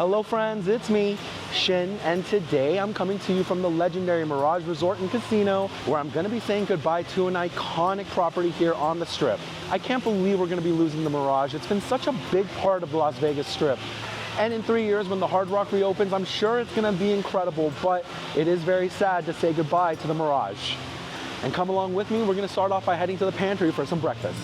Hello friends, it's me, Shin, and today I'm coming to you from the legendary Mirage Resort and Casino, where I'm gonna be saying goodbye to an iconic property here on the Strip. I can't believe we're gonna be losing the Mirage. It's been such a big part of the Las Vegas Strip. And in 3 years, when the Hard Rock reopens, I'm sure it's gonna be incredible, but it is very sad to say goodbye to the Mirage. And come along with me, we're gonna start off by heading to the pantry for some breakfast.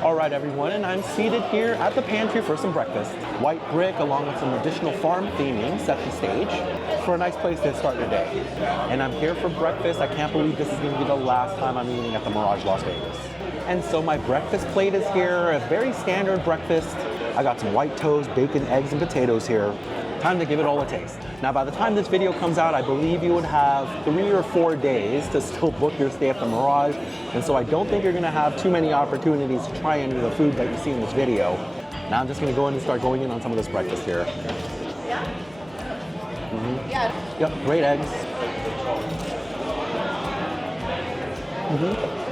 All right, everyone, and I'm seated here at the pantry for some breakfast. White brick along with some additional farm theming set the stage for a nice place to start your day. And I'm here for breakfast. I can't believe this is gonna be the last time I'm eating at the Mirage Las Vegas. And so my breakfast plate is here, a very standard breakfast. I got some white toast, bacon, eggs, and potatoes here. Time to give it all a taste. Now, by the time this video comes out, I believe you would have 3 or 4 days to still book your stay at the Mirage. And so I don't think you're gonna have too many opportunities to try any of the food that you see in this video. Now I'm just gonna go in and start going in on some of this breakfast here. Yeah? Yeah. Yep, great eggs.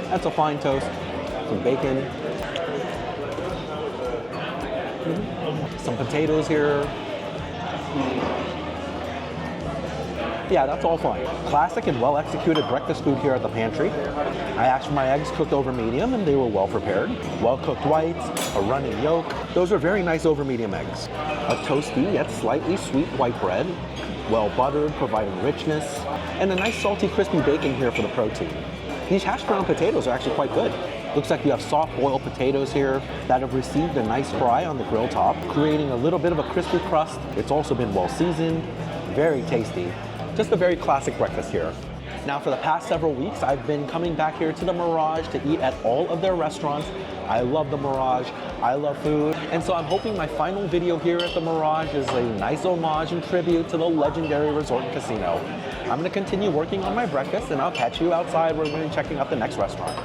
That's a fine toast. Some bacon. Some potatoes here. Yeah, that's all fine. Classic and well-executed breakfast food here at the pantry. I asked for my eggs cooked over medium and they were well prepared. Well-cooked whites, a running yolk. Those are very nice over medium eggs. A toasty yet slightly sweet white bread. Well buttered, providing richness. And a nice salty crispy bacon here for the protein. These hash brown potatoes are actually quite good. Looks like you have soft boiled potatoes here that have received a nice fry on the grill top, creating a little bit of a crispy crust. It's also been well seasoned, very tasty. Just a very classic breakfast here. Now, for the past several weeks, I've been coming back here to the Mirage to eat at all of their restaurants. I love the Mirage, I love food, and so I'm hoping my final video here at the Mirage is a nice homage and tribute to the legendary resort and casino. I'm gonna continue working on my breakfast, and I'll catch you outside where we're gonna be checking out the next restaurant.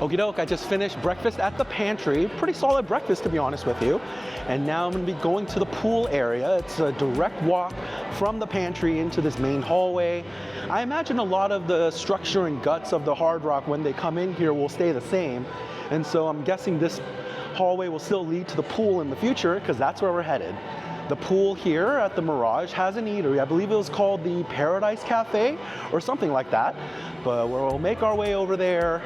Okie doke, I just finished breakfast at the pantry. Pretty solid breakfast, to be honest with you. And now I'm gonna be going to the pool area. It's a direct walk from the pantry into this main hallway. I imagine a lot of the structure and guts of the Hard Rock when they come in here will stay the same. And so I'm guessing this hallway will still lead to the pool in the future, because that's where we're headed. The pool here at the Mirage has an eatery. I believe it was called the Paradise Cafe or something like that. But we'll make our way over there,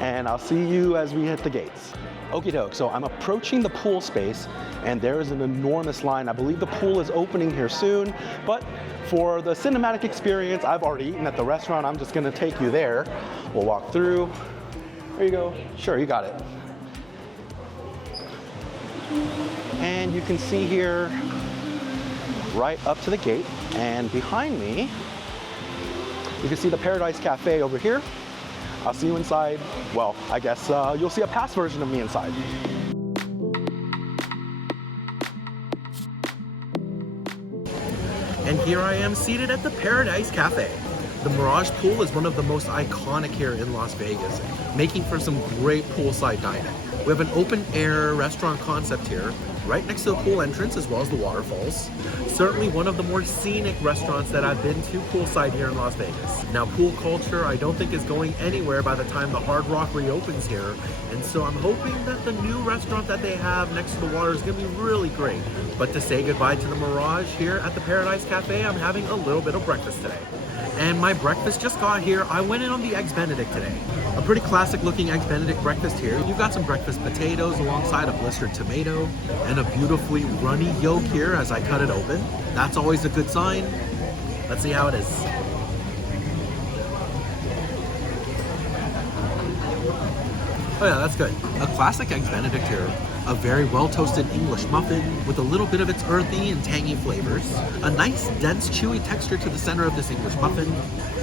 and I'll see you as we hit the gates. Okie doke, so I'm approaching the pool space and there is an enormous line. I believe the pool is opening here soon, but for the cinematic experience, I've already eaten at the restaurant. I'm just gonna take you there. We'll walk through. There you go. Sure, you got it. And you can see here right up to the gate, and behind me, you can see the Paradise Cafe over here. I'll see you inside. Well, I guess you'll see a past version of me inside. And here I am seated at the Paradise Cafe. The Mirage Pool is one of the most iconic here in Las Vegas, making for some great poolside dining. We have an open air restaurant concept here, right next to the pool entrance as well as the waterfalls. Certainly one of the more scenic restaurants that I've been to poolside here in Las Vegas. Now, pool culture I don't think is going anywhere by the time the Hard Rock reopens here, and so I'm hoping that the new restaurant that they have next to the water is gonna be really great. But to say goodbye to the Mirage here at the Paradise Cafe, I'm having a little bit of breakfast today. And my breakfast just got here. I went in on the Eggs Benedict today. A pretty classic looking Eggs Benedict breakfast here. You've got some breakfast potatoes alongside a blistered tomato and a beautifully runny yolk here as I cut it open. That's always a good sign. Let's see how it is. Oh yeah, that's good. A classic Eggs Benedict here. A very well-toasted English muffin with a little bit of its earthy and tangy flavors. A nice, dense, chewy texture to the center of this English muffin.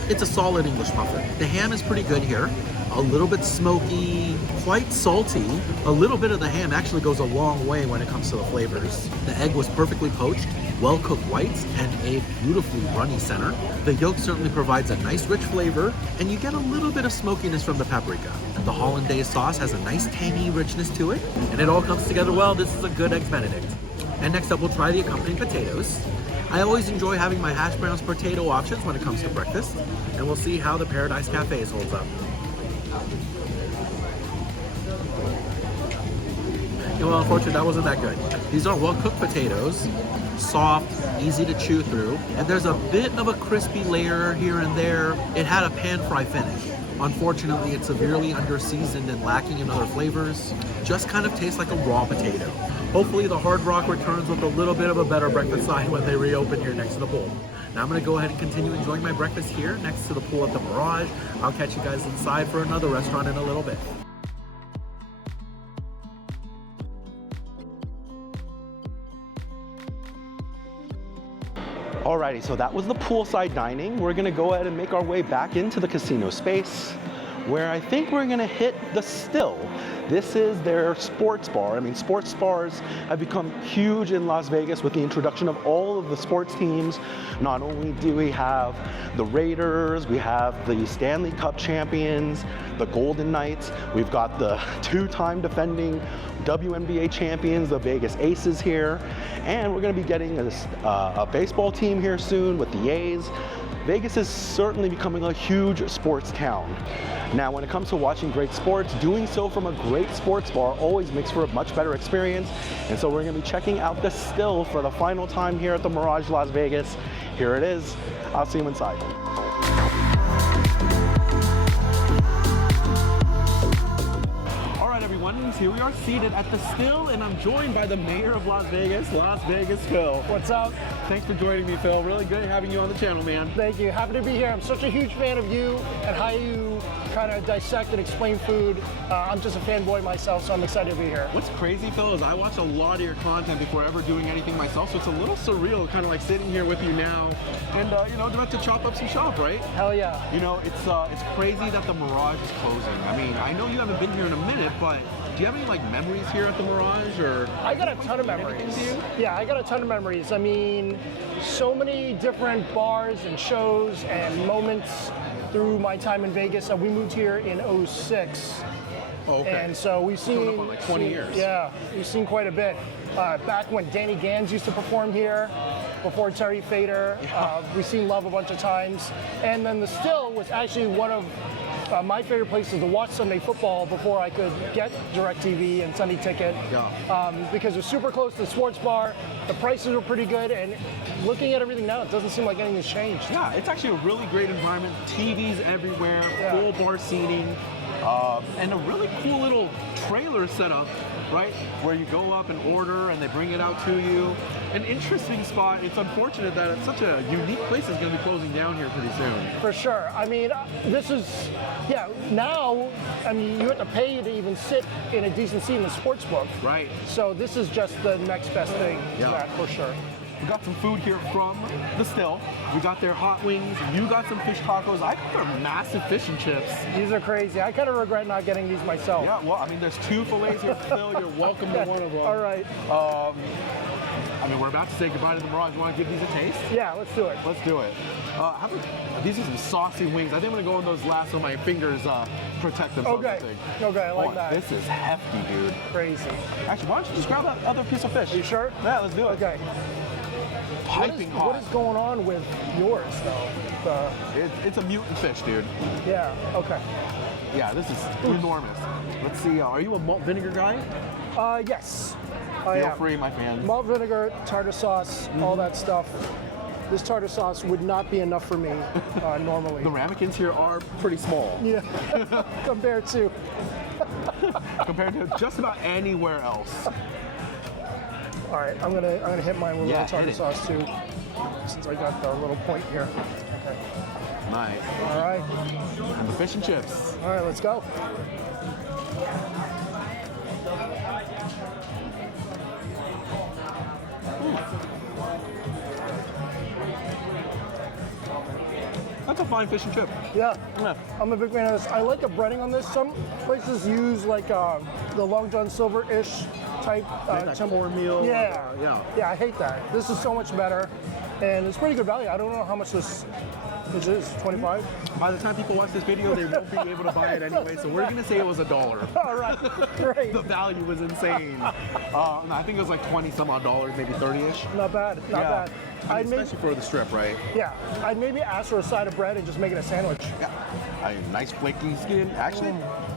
It's a solid English muffin. The ham is pretty good here. A little bit smoky, quite salty. A little bit of the ham actually goes a long way when it comes to the flavors. The egg was perfectly poached, well-cooked whites, and a beautifully runny center. The yolk certainly provides a nice rich flavor, and you get a little bit of smokiness from the paprika. The hollandaise sauce has a nice tangy richness to it, and it all comes together well. This is a good Eggs Benedict. And next up, we'll try the accompanying potatoes. I always enjoy having my hash browns potato options when it comes to breakfast, and we'll see how the Paradise Cafes holds up. Well, unfortunately, that wasn't that good. These are well-cooked potatoes, soft, easy to chew through, and there's a bit of a crispy layer here and there. It had a pan-fry finish. Unfortunately, it's severely under-seasoned and lacking in other flavors. Just kind of tastes like a raw potato. Hopefully, the Hard Rock returns with a little bit of a better breakfast side when they reopen here next to the pool. Now I'm going to go ahead and continue enjoying my breakfast here next to the pool at the Mirage. I'll catch you guys inside for another restaurant in a little bit. Alrighty, so that was the poolside dining. We're gonna go ahead and make our way back into the casino space, where I think we're gonna hit the Still. This is their sports bar. I mean, sports bars have become huge in Las Vegas with the introduction of all of the sports teams. Not only do we have the Raiders, we have the Stanley Cup champions, the Golden Knights, we've got the two-time defending WNBA champions, the Vegas Aces here, and we're gonna be getting a baseball team here soon with the A's. Vegas is certainly becoming a huge sports town. Now, when it comes to watching great sports, doing so from a great sports bar always makes for a much better experience. And so we're gonna be checking out the Still for the final time here at the Mirage Las Vegas. Here it is. I'll see you inside. Everyone, here we are seated at the Still, and I'm joined by the mayor of Las Vegas, Phil. What's up? Thanks for joining me, Phil. Really good having you on the channel, man. Thank you. Happy to be here. I'm such a huge fan of you and how you kind of dissect and explain food. I'm just a fanboy myself, so I'm excited to be here. What's crazy, Phil, is I watch a lot of your content before ever doing anything myself, so it's a little surreal, kind of like sitting here with you now, and you know, about to chop up some shop, right? Hell yeah. You know, it's crazy that the Mirage is closing. I mean, I know you haven't been here in a minute, but do you have any like memories here at the Mirage, or? I got a ton of memories. Yeah, I got a ton of memories. I mean, so many different bars and shows and moments through my time in Vegas. We moved here in '06. Oh, okay. And so we've seen up on like 20 years. Yeah, we've seen quite a bit. Back when Danny Gans used to perform here, before Terry Fader, we've seen Love a bunch of times. And then the Still was actually one of my favorite places to watch Sunday football before I could get DirecTV and Sunday Ticket. Yeah. Because it was super close to the sports bar, the prices were pretty good, and looking at everything now, it doesn't seem like anything's changed. Yeah, it's actually a really great environment. TVs everywhere, full bar seating, and a really cool little trailer setup, right? Where you go up and order and they bring it out to you. An interesting spot. It's unfortunate that it's such a unique place is going to be closing down here pretty soon. For sure. I mean, this is, now, I mean, you have to pay to even sit in a decent seat in the sports book. Right. So this is just the next best thing to that, for sure. We got some food here from the Still. We got their hot wings. You got some fish tacos. I got their massive fish and chips. These are crazy. I kind of regret not getting these myself. Yeah, well, I mean, there's 2 fillets here, Phil. You're welcome to one of them. All right. I mean, we're about to say goodbye to the Mirage. You want to give these a taste? Yeah, let's do it. Let's do it. These are some saucy wings. I think I'm going to go on those last so my fingers protect them. Okay, I like that. This is hefty, dude. Crazy. Actually, why don't you just grab that other piece of fish? Are you sure? Yeah, let's do it. Okay. Piping hot. What is going on with yours, though? It's a mutant fish, dude. Yeah, okay. Yeah, this is enormous. Let's see, are you a malt vinegar guy? Yes. Feel free, my fan. Malt vinegar, tartar sauce, all that stuff. This tartar sauce would not be enough for me normally. The ramekins here are pretty small. Yeah, compared to just about anywhere else. All right, I'm gonna hit mine with a little tartar sauce too, since I got the little point here. Okay. Nice. All right. And the fish and chips. All right, let's go. That's a fine fish and chip. Yeah, I'm a big fan of this. I like the breading on this. Some places use like the Long John Silver-ish type cornmeal. Yeah, I hate that. This is so much better, and it's pretty good value. I don't know how much this is. 25. By the time people watch this video, they won't be able to buy it anyway. So we're gonna say it was $1. All right, great. The value was insane. I think it was like 20 some odd dollars, maybe 30-ish. Not bad. Not bad. Especially for the strip, right? Yeah, I'd maybe ask for a side of bread and just make it a sandwich. Yeah. Nice flaky skin. Actually,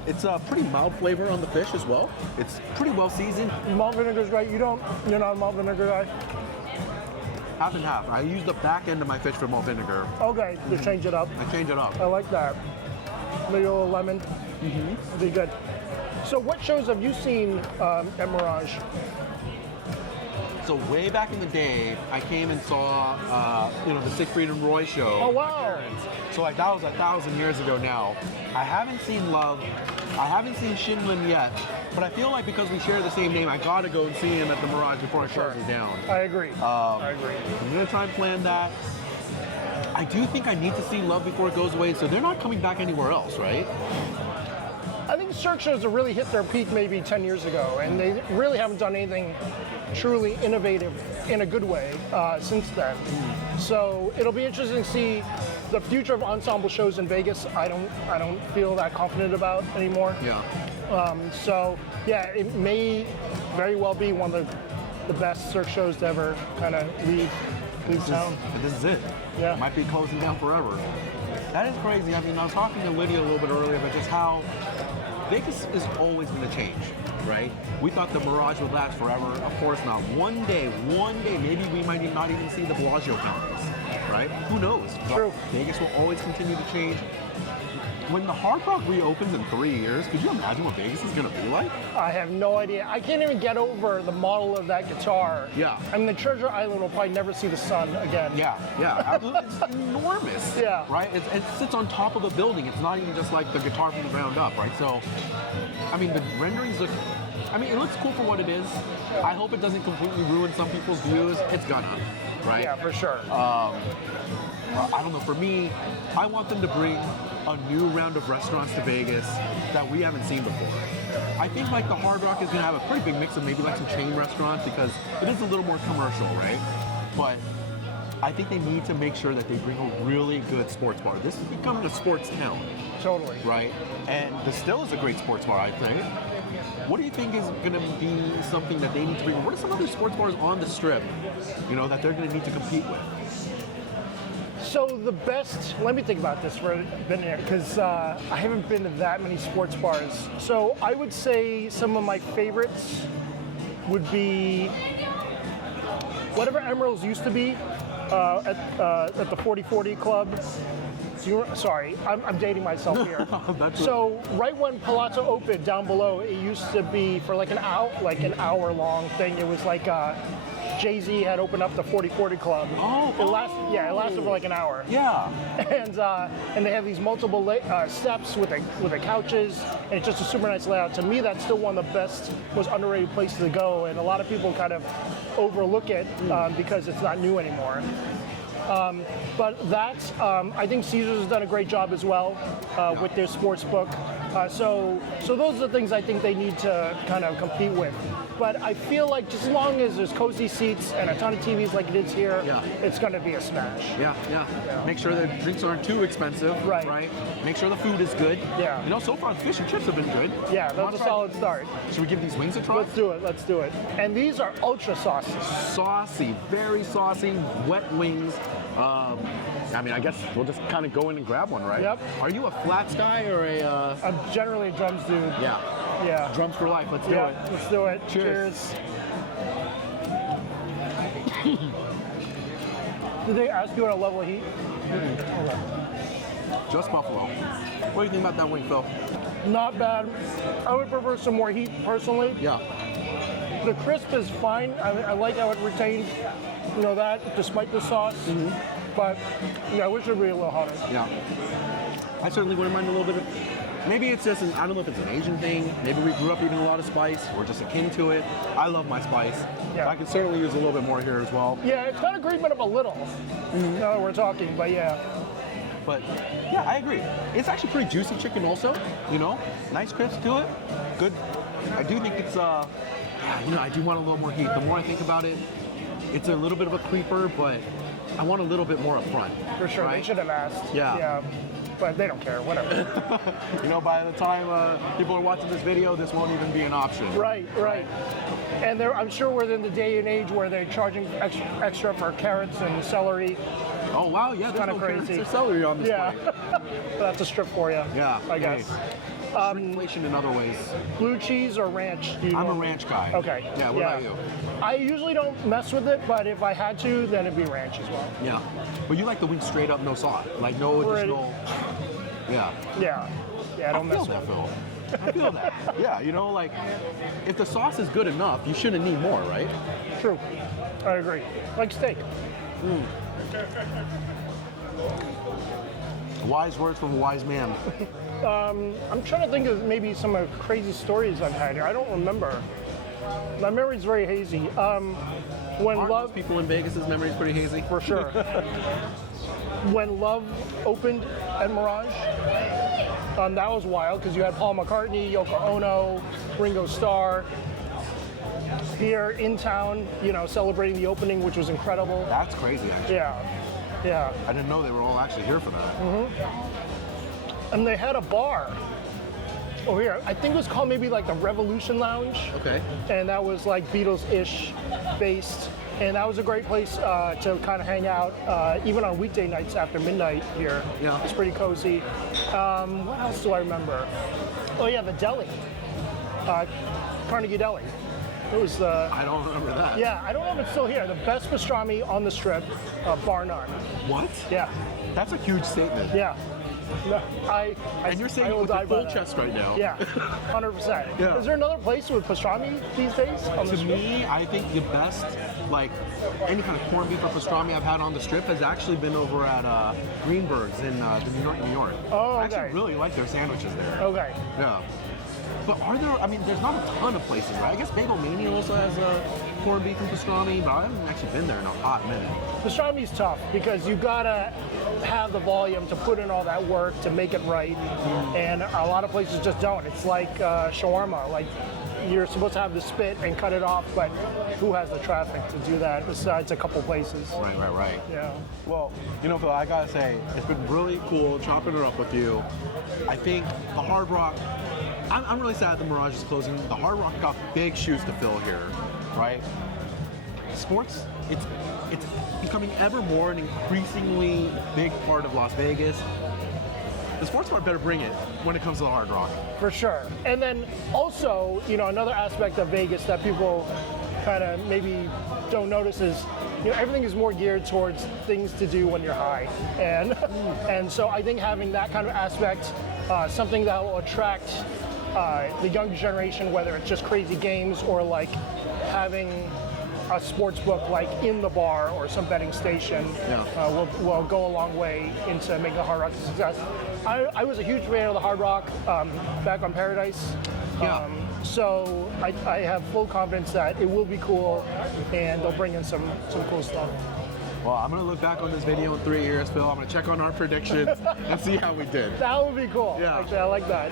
it's a pretty mild flavor on the fish as well. It's pretty well seasoned. Malt vinegar's right. You're not a malt vinegar guy? Half and half. I use the back end of my fish for malt vinegar. Okay, to change it up. I change it up. I like that. Maybe a little lemon. Mm-hmm. Be good. So what shows have you seen at Mirage? So way back in the day, I came and saw, the Siegfried and Roy show. Oh, wow. So like that was 1,000 years ago now. I haven't seen Love. I haven't seen Shinlin yet. But I feel like because we share the same name, I gotta go and see him at the Mirage before it closes down. I agree. I agree. I'm gonna try and plan that. I do think I need to see Love before it goes away, so they're not coming back anywhere else, right? I think Cirque shows have really hit their peak maybe 10 years ago, and they really haven't done anything truly innovative in a good way since then. So it'll be interesting to see the future of ensemble shows in Vegas. I don't feel that confident about anymore. Yeah. So yeah, it may very well be one of the best Cirque shows to ever kind of leave town. This is it. Yeah. It might be closing down forever. That is crazy. I mean, I was talking to Lydia a little bit earlier about just how Vegas is always going to change, right? We thought the Mirage would last forever. Of course not. One day, maybe we might not even see the Bellagio fountains, right? Who knows? True. But Vegas will always continue to change. When the Hard Rock reopens in 3 years, could you imagine what Vegas is going to be like? I have no idea. I can't even get over the model of that guitar. Yeah. I mean, the Treasure Island will probably never see the sun again. Yeah, absolutely. It's enormous. Yeah. Right? It sits on top of a building. It's not even just like the guitar from the ground up, right? So, I mean, the renderings look, it looks cool for what it is. I hope it doesn't completely ruin some people's views. It's gonna, right? Yeah, for sure. I don't know, for me, I want them to bring a new round of restaurants to Vegas that we haven't seen before. I think like the Hard Rock is gonna have a pretty big mix of maybe like some chain restaurants because it is a little more commercial, right? But I think they need to make sure that they bring a really good sports bar. This is becoming a sports town. Totally. Right? And the Still is a great sports bar, I think. What do you think is going to be something that they need to bring? What are some other sports bars on the Strip, that they're going to need to compete with? So the best, let me think about this for a minute because I haven't been to that many sports bars. So I would say some of my favorites would be whatever Emerald's used to be at the 4040 Club. Sorry, I'm dating myself here. So right when Palazzo opened down below, it used to be for like an hour long thing. It was like Jay-Z had opened up the 4040 Club. It lasted for like an hour. Yeah. And they have these multiple steps with the couches, and it's just a super nice layout. To me, that's still one of the best, most underrated places to go, and a lot of people kind of overlook it because it's not new anymore. But that's, I think Caesars has done a great job as well with their sports book. So those are the things I think they need to kind of compete with. But I feel like just as long as there's cozy seats and a ton of TVs like it is here, it's going to be a smash. Yeah. Make sure the drinks aren't too expensive, right? Make sure the food is good. Yeah. So far the fish and chips have been good. Yeah, that's a solid start. Should we give these wings a try? Let's do it. And these are ultra saucy. Saucy, very saucy, wet wings. I guess we'll just kind of go in and grab one, right? Yep. Are you a flats guy or a... I'm generally a drums dude. Yeah. Drums for life. Let's do it. Let's do it. Cheers. Did they ask you what a level of heat? Okay. Just Buffalo. What do you think about that wing, Phil? Not bad. I would prefer some more heat, personally. Yeah. The crisp is fine. I like how it retained, that despite the sauce. But I wish it would be a little hotter. Yeah. I certainly wouldn't mind a little bit of. Maybe it's just I don't know if it's an Asian thing. Maybe we grew up eating a lot of spice. We're just a king to it. I love my spice. Yeah. I can certainly use a little bit more here as well. Yeah, it's kind of creeping up a little. Now that we're talking, but yeah. But yeah, I agree. It's actually pretty juicy chicken also. Nice crisp to it. Good. I do think it's I do want a little more heat. The more I think about it, it's a little bit of a creeper, but I want a little bit more up front. For sure, right? They should have asked. Yeah. but they don't care, whatever. You know, by the time people are watching this video, this won't even be an option. Right. And I'm sure we're in the day and age where they're charging extra for carrots and celery. Oh wow, yeah, there's Kind of no crazy. carrots or celery on this Yeah, plate. that's a strip for you. Yeah, I guess. Inflation in other ways. Blue cheese or ranch? I'm a ranch guy. Okay. Yeah, what about you? I usually don't mess with it, but if I had to, then it'd be ranch as well. Yeah. But you like the wings straight up, no sauce. Like no additional. Yeah. Yeah, I don't mess with it. Phil. I feel that. Yeah, you know, like if the sauce is good enough, you shouldn't need more, right? True. I agree. Like steak. Wise words from a wise man. I'm trying to think of maybe some of the crazy stories I've had here. I don't remember. My memory's very hazy. When Aren't Love, most people in Vegas' memory's pretty hazy? for sure. When Love opened at Mirage, that was wild because you had Paul McCartney, Yoko Ono, Ringo Starr here in town, you know, celebrating the opening, which was incredible. That's crazy, actually. Yeah. I didn't know they were all actually here for that. And they had a bar over here. I think it was called maybe like the Revolution Lounge. Okay. And that was like Beatles-ish based. And that was a great place to kind of hang out, even on weekday nights after midnight here. Yeah. It's pretty cozy. What else do I remember? Oh yeah, the deli, Carnegie Deli. It was the. I don't remember that. Yeah, I don't know if it's still here. The best pastrami on the strip, bar none. What? Yeah. That's a huge statement. Yeah. No, And you're saying I it will with your die by full that. chest right now. Yeah, 100%. Yeah. Is there another place with pastrami these days on the To strip? me, I think the best, like, any kind of corned beef or pastrami I've had on the strip has actually been over at Greenberg's in New York. Oh, I okay. actually really like their sandwiches there. Okay. Yeah. But are there, I mean, there's not a ton of places, right? I guess Bagel Mania also has corned beef and pastrami, but I haven't actually been there in a hot minute. Pastrami's tough because you gotta have the volume to put in all that work to make it right, and a lot of places just don't. It's like shawarma. Like you're supposed to have the spit and cut it off, but who has the traffic to do that besides a couple places? Right. Yeah. Well, you know, Phil, I gotta say, it's been really cool chopping it up with you. I think the Hard Rock, I'm really sad the Mirage is closing. The Hard Rock got big shoes to fill here, right? Sports, it's becoming ever more an increasingly big part of Las Vegas. The sports bar better bring it when it comes to the Hard Rock. For sure. And then also, you know, another aspect of Vegas that people kind of maybe don't notice is, you know, everything is more geared towards things to do when you're high. And so I think having that kind of aspect, something that will attract the younger generation, whether it's just crazy games or like having a sports book like in the bar or some betting station, will go a long way into making the Hard Rock a success. I was a huge fan of the Hard Rock back on Paradise. So I have full confidence that it will be cool and they'll bring in some cool stuff. Well, I'm gonna look back on this video in 3 years, Phil. I'm gonna check on our predictions and see how we did. That would be cool. Yeah. Actually, I like that.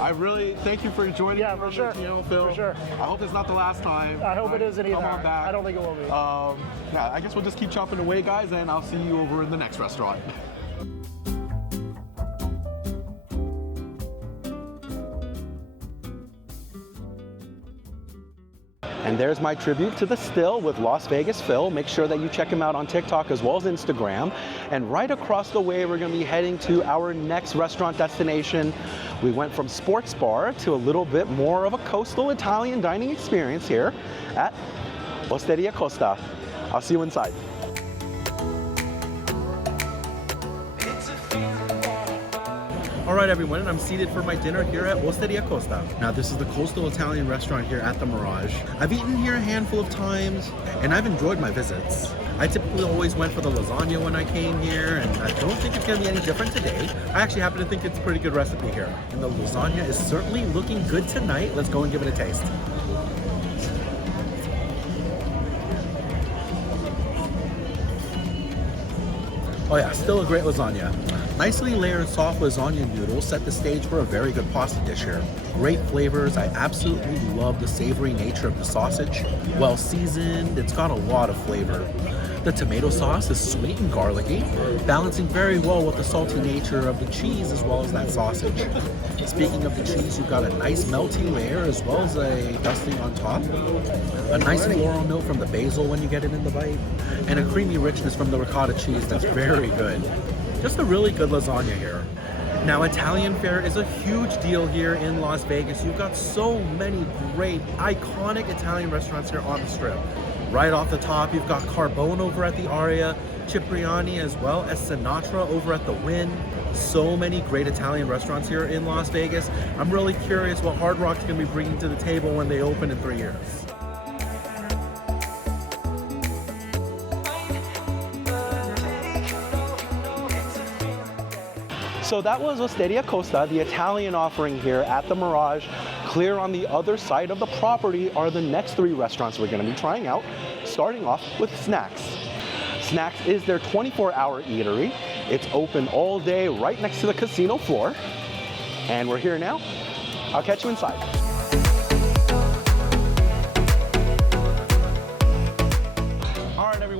I really thank you for joining me for on sure. the channel, Phil. For sure. I hope it's not the last time. I hope it isn't either. Come on back. I don't think it will be. Yeah, I guess we'll just keep chopping away, guys, and I'll see you over in the next restaurant. And there's my tribute to the Still with Las Vegas Phil. Make sure that you check him out on TikTok as well as Instagram. And right across the way, we're gonna be heading to our next restaurant destination. We went from sports bar to a little bit more of a coastal Italian dining experience here at Osteria Costa. I'll see you inside. All right, everyone, I'm seated for my dinner here at Osteria Costa. Now, this is the coastal Italian restaurant here at the Mirage. I've eaten here a handful of times, and I've enjoyed my visits. I typically always went for the lasagna when I came here, and I don't think it's gonna be any different today. I actually happen to think it's a pretty good recipe here. And the lasagna is certainly looking good tonight. Let's go and give it a taste. Oh yeah, still a great lasagna. Nicely layered soft lasagna noodles set the stage for a very good pasta dish here. Great flavors. I absolutely love the savory nature of the sausage. Well seasoned, it's got a lot of flavor. The tomato sauce is sweet and garlicky, balancing very well with the salty nature of the cheese as well as that sausage. Speaking of the cheese, you've got a nice melty layer as well as a dusting on top. A nice floral note from the basil when you get it in the bite, and a creamy richness from the ricotta cheese that's very good. Just a really good lasagna here. Now, Italian fare is a huge deal here in Las Vegas. You've got so many great, iconic Italian restaurants here on the Strip. Right off the top, you've got Carbone over at the Aria, Cipriani as well as Sinatra over at the Wynn. So many great Italian restaurants here in Las Vegas. I'm really curious what Hard Rock's going to be bringing to the table when they open in 3 years. So that was Osteria Costa, the Italian offering here at the Mirage. Clear on the other side of the property are the next 3 restaurants we're going to be trying out, starting off with Snacks. Snacks is their 24-hour eatery. It's open all day right next to the casino floor. And we're here now. I'll catch you inside.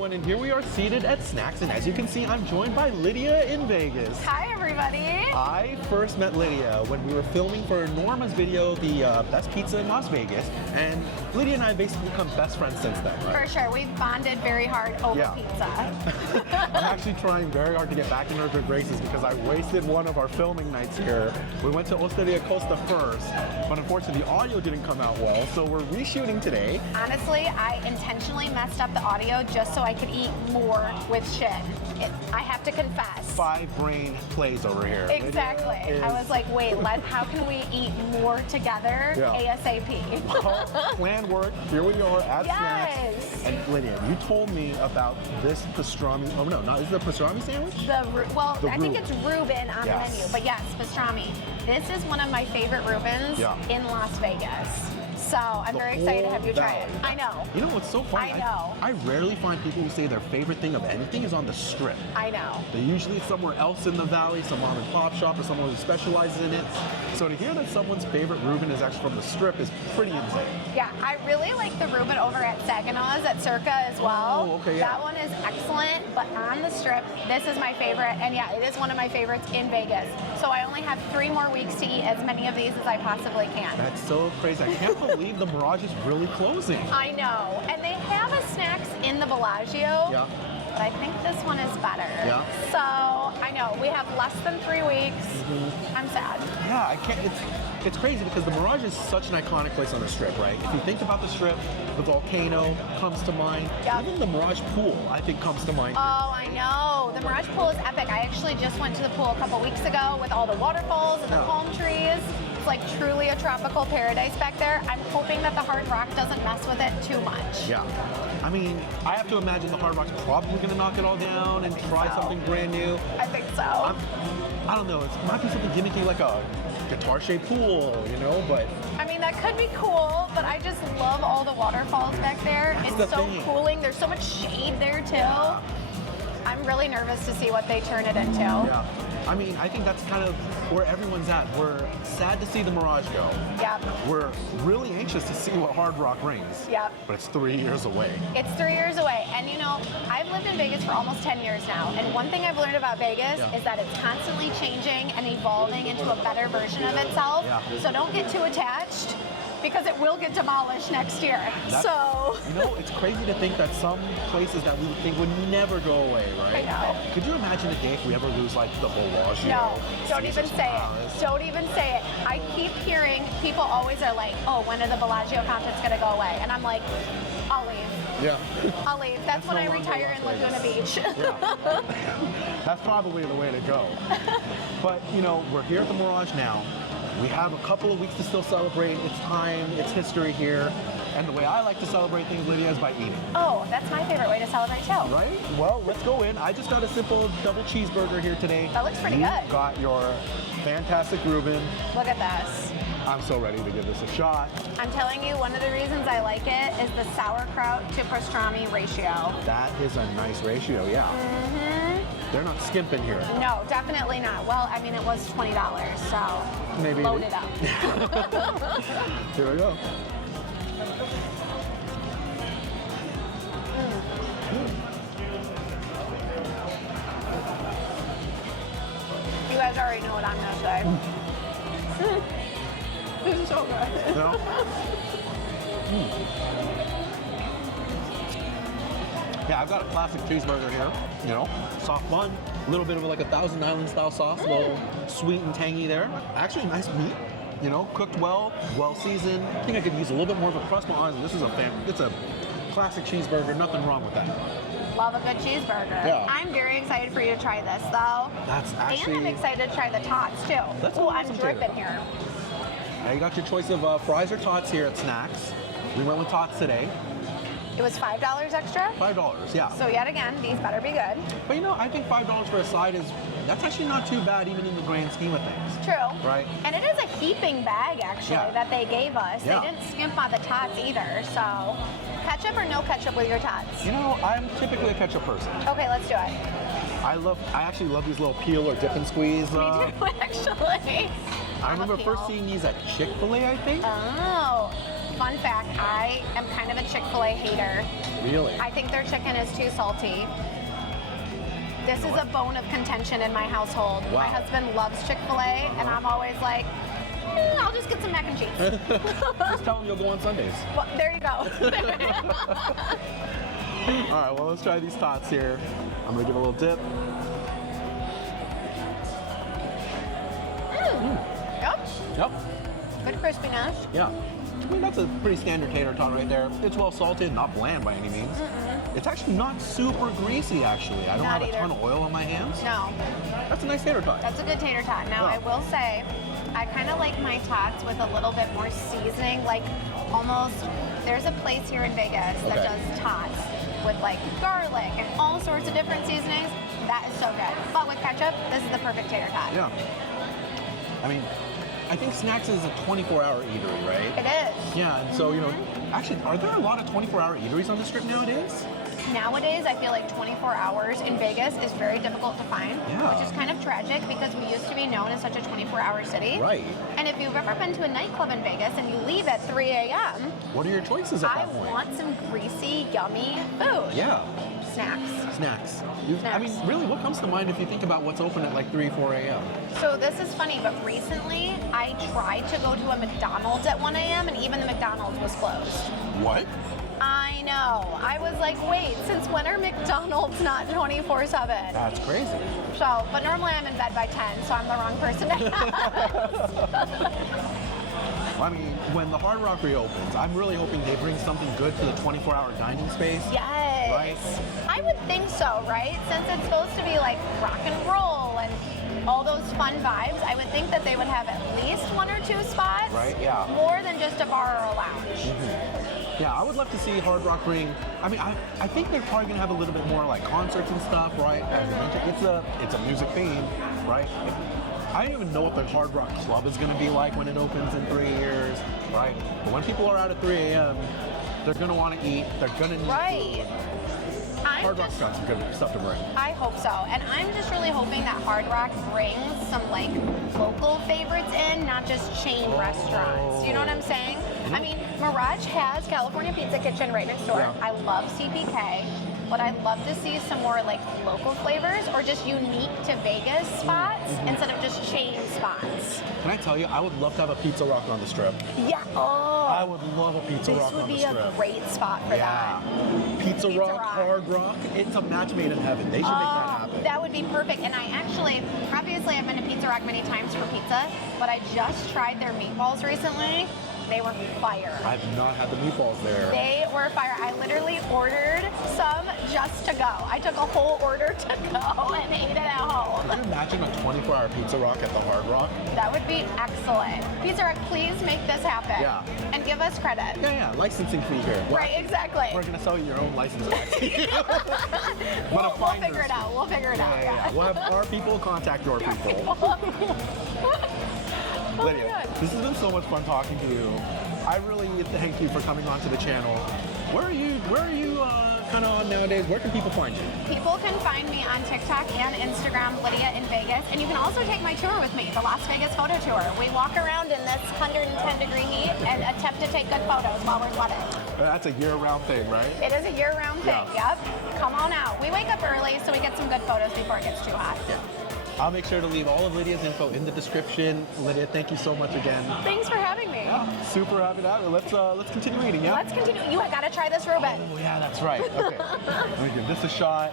And here we are seated at Snacks, and as you can see, I'm joined by Lydia in Vegas. Hi, everybody. I first met Lydia when we were filming for Norma's video, the Best Pizza in Las Vegas, and Lydia and I have basically become best friends since then, right? For sure. We've bonded very hard over pizza. I'm actually trying very hard to get back in her good graces because I wasted one of our filming nights here. We went to Osteria Costa first, but unfortunately the audio didn't come out well, so we're reshooting today. Honestly, I intentionally messed up the audio just so I could eat more with Shin. I have to confess. 5 brain plays over here. Exactly. I was like, wait, how can we eat more together ASAP? Plan work. Here we are at Yes. Snacks. And Lydia, you told me about this pastrami. Oh no, is it a pastrami sandwich? I think it's Reuben on the menu, but yes, pastrami. This is one of my favorite Reubens in Las Vegas. So I'm very excited to have you try it. I know. You know what's so funny? I know. I rarely find people who say their favorite thing of anything is on the Strip. I know. They're usually somewhere else in the valley, some mom and pop shop or someone who specializes in it. So to hear that someone's favorite Reuben is actually from the Strip is pretty insane. Yeah, I really like the Reuben over at Saginaw's at Circa as well. Oh, okay, That one is excellent, but on the Strip, this is my favorite, and yeah, it is one of my favorites in Vegas. So I only have 3 more weeks to eat as many of these as I possibly can. That's so crazy. I can't believe the Mirage is really closing. I know, and they have a Snacks in the Bellagio. Yeah. But I think this one is better. Yeah. So I know we have less than 3 weeks. I'm sad. Yeah, I can't. It's crazy because the Mirage is such an iconic place on the Strip, right? If you think about the Strip, the volcano comes to mind. Yep. Even the Mirage pool, I think, comes to mind. Oh, I know. The Mirage pool is epic. I actually just went to the pool a couple weeks ago with all the waterfalls and the palm trees. It's like truly a tropical paradise back there. I'm hoping that the Hard Rock doesn't mess with it too much. Yeah. I mean, I have to imagine the Hard Rock's probably going to knock it all down and try something brand new. I think so. I don't know. It might be something gimmicky like a guitar-shaped pool, you know, but... I mean, that could be cool, but I just love all the waterfalls back there. It's so cooling. There's so much shade there, too. I'm really nervous to see what they turn it into. Yeah. I mean, I think that's kind of where everyone's at. We're sad to see the Mirage go. Yep. We're really anxious to see what Hard Rock brings. Yep. But it's 3 years away. It's 3 years away. And you know, I've lived in Vegas for almost 10 years now. And one thing I've learned about Vegas is that it's constantly changing and evolving into a better version of itself. Yeah. So don't get too attached, because it will get demolished next year. You know, it's crazy to think that some places that we would think would never go away, right? I know. Could you imagine a day if we ever lose, like, the Bellagio? No, don't even say it. Don't even say it. I keep hearing people always are like, oh, when are the Bellagio fountains gonna go away? And I'm like, I'll leave. Yeah. I'll leave. That's when I retire in Laguna Beach. Yeah. That's probably the way to go. But, you know, we're here at the Mirage now. We have a couple of weeks to still celebrate. It's time, it's history here. And the way I like to celebrate things, Lydia, is by eating. Oh, that's my favorite way to celebrate too. Right? Well, let's go in. I just got a simple double cheeseburger here today. That looks pretty good. Got your fantastic Reuben. Look at this. I'm so ready to give this a shot. I'm telling you, one of the reasons I like it is the sauerkraut to pastrami ratio. That is a nice ratio, yeah. They're not skimping here. No, definitely not. Well, I mean, it was $20, so maybe load it up. Here we go. guys already know what I'm gonna say. This is so good. You know? Yeah, I've got a classic cheeseburger here. You know, soft bun, a little bit of like a Thousand Island style sauce, a little sweet and tangy there. Actually, nice meat. You know, cooked well, well seasoned. I think I could use a little bit more of a crust, but honestly, this is it's a classic cheeseburger. Nothing wrong with that. Love a good cheeseburger. Yeah. I'm very excited for you to try this, though. That's actually. And I'm excited to try the tots too. That's Oh, I'm awesome dripping tater. here. Now you got your choice of fries or tots here at Snacks. We went with tots today. It was $5 extra. $5, yeah. So yet again, these better be good. But you know, I think $5 for a side that's actually not too bad even in the grand scheme of things. True. Right. And it is a heaping bag actually Yeah. that they gave us. Yeah. They didn't skimp on the tots either. So ketchup or no ketchup with your tots? You know, I'm typically a ketchup person. Okay, let's do it. I actually love these little peel or dip and squeeze. Me too, actually. I remember first seeing these at Chick-fil-A, I think. Oh, fun fact, I am kind of a Chick-fil-A hater. Really? I think their chicken is too salty. This is a bone of contention in my household. Wow. My husband loves Chick-fil-A, and I'm always like, I'll just get some mac and cheese. Just tell them you'll go on Sundays. Well, there you go. All right, well, let's try these tots here. I'm gonna give it a little dip. Yep, Yep. good crispiness. Yeah. I mean, that's a pretty standard tater tot right there. It's well salted, not bland by any means. It's actually not super greasy, actually. I don't Not have either. a ton of oil on my hands. No, That's a nice tater tot. that's a good tater tot. Now, Yeah. I will say, I kind of like my tots with a little bit more seasoning, like almost, there's a place here in Vegas that Okay. does tots with like garlic and all sorts of different seasonings. That is so good. But with ketchup, this is the perfect tater tot. Yeah. I mean, I think Snacks is a 24-hour eatery, right? It is. Yeah, and so, you know, actually, are there a lot of 24-hour eateries on the Strip nowadays? Nowadays, I feel like 24 hours in Vegas is very difficult to find, Yeah. which is kind of tragic because we used to be known as such a 24-hour city. Right. And if you've ever been to a nightclub in Vegas and you leave at 3 a.m., What are your choices at I that point? want some greasy, yummy food. Yeah, Snacks. Snacks. I mean, Snacks. really, what comes to mind if you think about what's open at like 3, 4 a.m.? So this is funny, but recently I tried to go to a McDonald's at 1 a.m. and even the McDonald's was closed. What? I know. I was like, wait, since when are McDonald's not 24/7? That's crazy. So, but normally I'm in bed by 10, so I'm the wrong person to ask. I mean, when the Hard Rock reopens, I'm really hoping they bring something good to the 24-hour dining space. Yes. Right? I would think so, right? Since it's supposed to be like rock and roll and all those fun vibes, I would think that they would have at least 1 or 2 spots. Right, yeah. More than just a bar or a lounge. Yeah, I would love to see Hard Rock bring. I mean, I think they're probably gonna have a little bit more like concerts and stuff, right? As you mentioned, it's a music theme, right? I don't even know what the Hard Rock Club is gonna be like when it opens in 3 years, right? But when people are out at 3 a.m., they're gonna want to eat. They're gonna need Right. food. Hard Rock's got some good stuff to bring. I hope so. And I'm just really hoping that Hard Rock brings some like local favorites in, not just chain restaurants. Do you know what I'm saying? I mean, Mirage has California Pizza Kitchen right next door. Yeah. I love CPK. But I'd love to see some more like local flavors or just unique to Vegas spots instead of just chain spots. Can I tell you, I would love to have a Pizza Rock on the Strip. Yeah. Oh. I would love a Pizza This Rock would on the be Strip. a great spot for Yeah. that. Pizza Rock, Rock. Hard Rock, it's a match made in heaven. They should make that happen. That would be perfect. And I actually, obviously I've been to Pizza Rock many times for pizza, but I just tried their meatballs recently. They were fire. I've not had the meatballs there. They were fire. I literally ordered some just to go. I took a whole order to go and ate it at home. Can you imagine a 24-hour Pizza Rock at the Hard Rock? That would be excellent. Pizza Rock, please make this happen. Yeah. And give us credit. Yeah, licensing fee here. Right, exactly. We're gonna sell you your own license back. We'll figure it out. We'll figure it out. Yeah. We'll have our people contact your people. Oh my Lydia, God. this has been so much fun talking to you. I really thank you for coming onto the channel. Where are you kind of on nowadays? Where can people find you? People can find me on TikTok and Instagram, Lydia in Vegas, and you can also take my tour with me, the Las Vegas photo tour. We walk around in this 110-degree heat and attempt to take good photos while we're sweating. That's a year-round thing, right? It is a year-round thing, Yeah. yep. Come on out. We wake up early so we get some good photos before it gets too hot. Yeah. I'll make sure to leave all of Lydia's info in the description. Lydia, thank you so much again. Thanks for having me. Yeah, super happy to have you. Let's continue eating, yeah? Let's continue. You gotta try this Reuben. Oh, yeah, that's right. Okay. Let me give this a shot.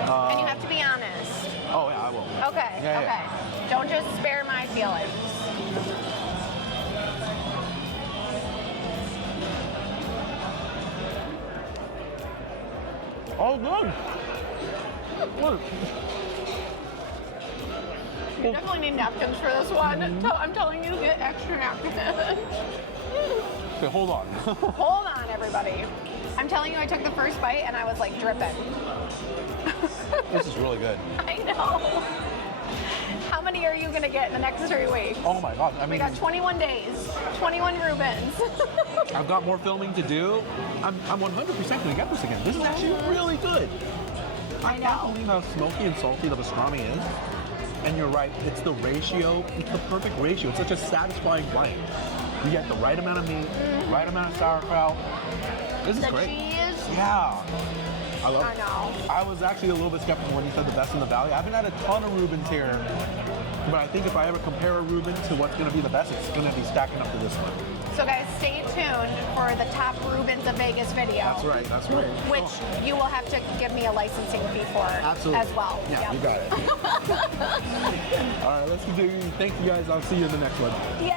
And you have to be honest. Oh, yeah, I will. Okay, Yeah, okay. yeah. Don't just spare my feelings. Oh, good. Good. You definitely need napkins for this one. I'm telling you to get extra napkins. Okay, hold on. Hold on, everybody. I'm telling you, I took the first bite and I was like dripping. This is really good. I know. How many are you gonna get in the next 3 weeks? Oh my God, I mean, We got 21 days, 21 Reubens. I've got more filming to do. I'm 100% gonna get this again. This is actually really good. I can't know. believe how smoky and salty the pastrami is. And you're right, it's the ratio, it's the perfect ratio. It's such a satisfying bite. You get the right amount of meat, right amount of sauerkraut. This is The great. cheese. Yeah. I love I it. know. I was actually a little bit skeptical when you said the best in the valley. I haven't had a ton of Reubens here, but I think if I ever compare a Reuben to what's going to be the best, it's going to be stacking up to this one. So guys, stay tuned for the top Reubens of Vegas video. That's right, that's right. Which you will have to give me a licensing fee for Absolutely. as well. Yeah, Yep. you got it. All right, let's continue. Thank you guys. I'll see you in the next one. Yay!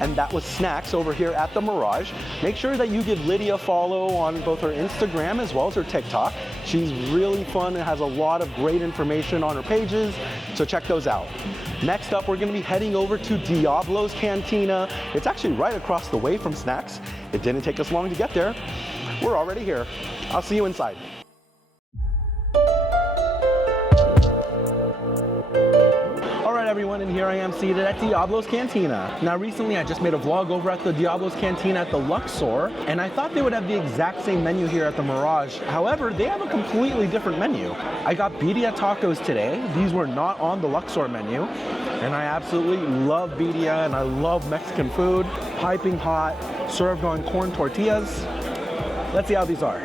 And that was Snacks over here at the Mirage. Make sure that you give Lydia a follow on both her Instagram as well as her TikTok. She's really fun and has a lot of great information on her pages, so check those out. Next up, we're gonna be heading over to Diablo's Cantina. It's actually right across the way from Snacks. It didn't take us long to get there. We're already here. I'll see you inside. All right, everyone, and here I am seated at Diablo's Cantina. Now, recently I just made a vlog over at the Diablo's Cantina at the Luxor, and I thought they would have the exact same menu here at the Mirage. However, they have a completely different menu. I got birria tacos today. These were not on the Luxor menu, and I absolutely love birria, and I love Mexican food. Piping hot, served on corn tortillas. Let's see how these are.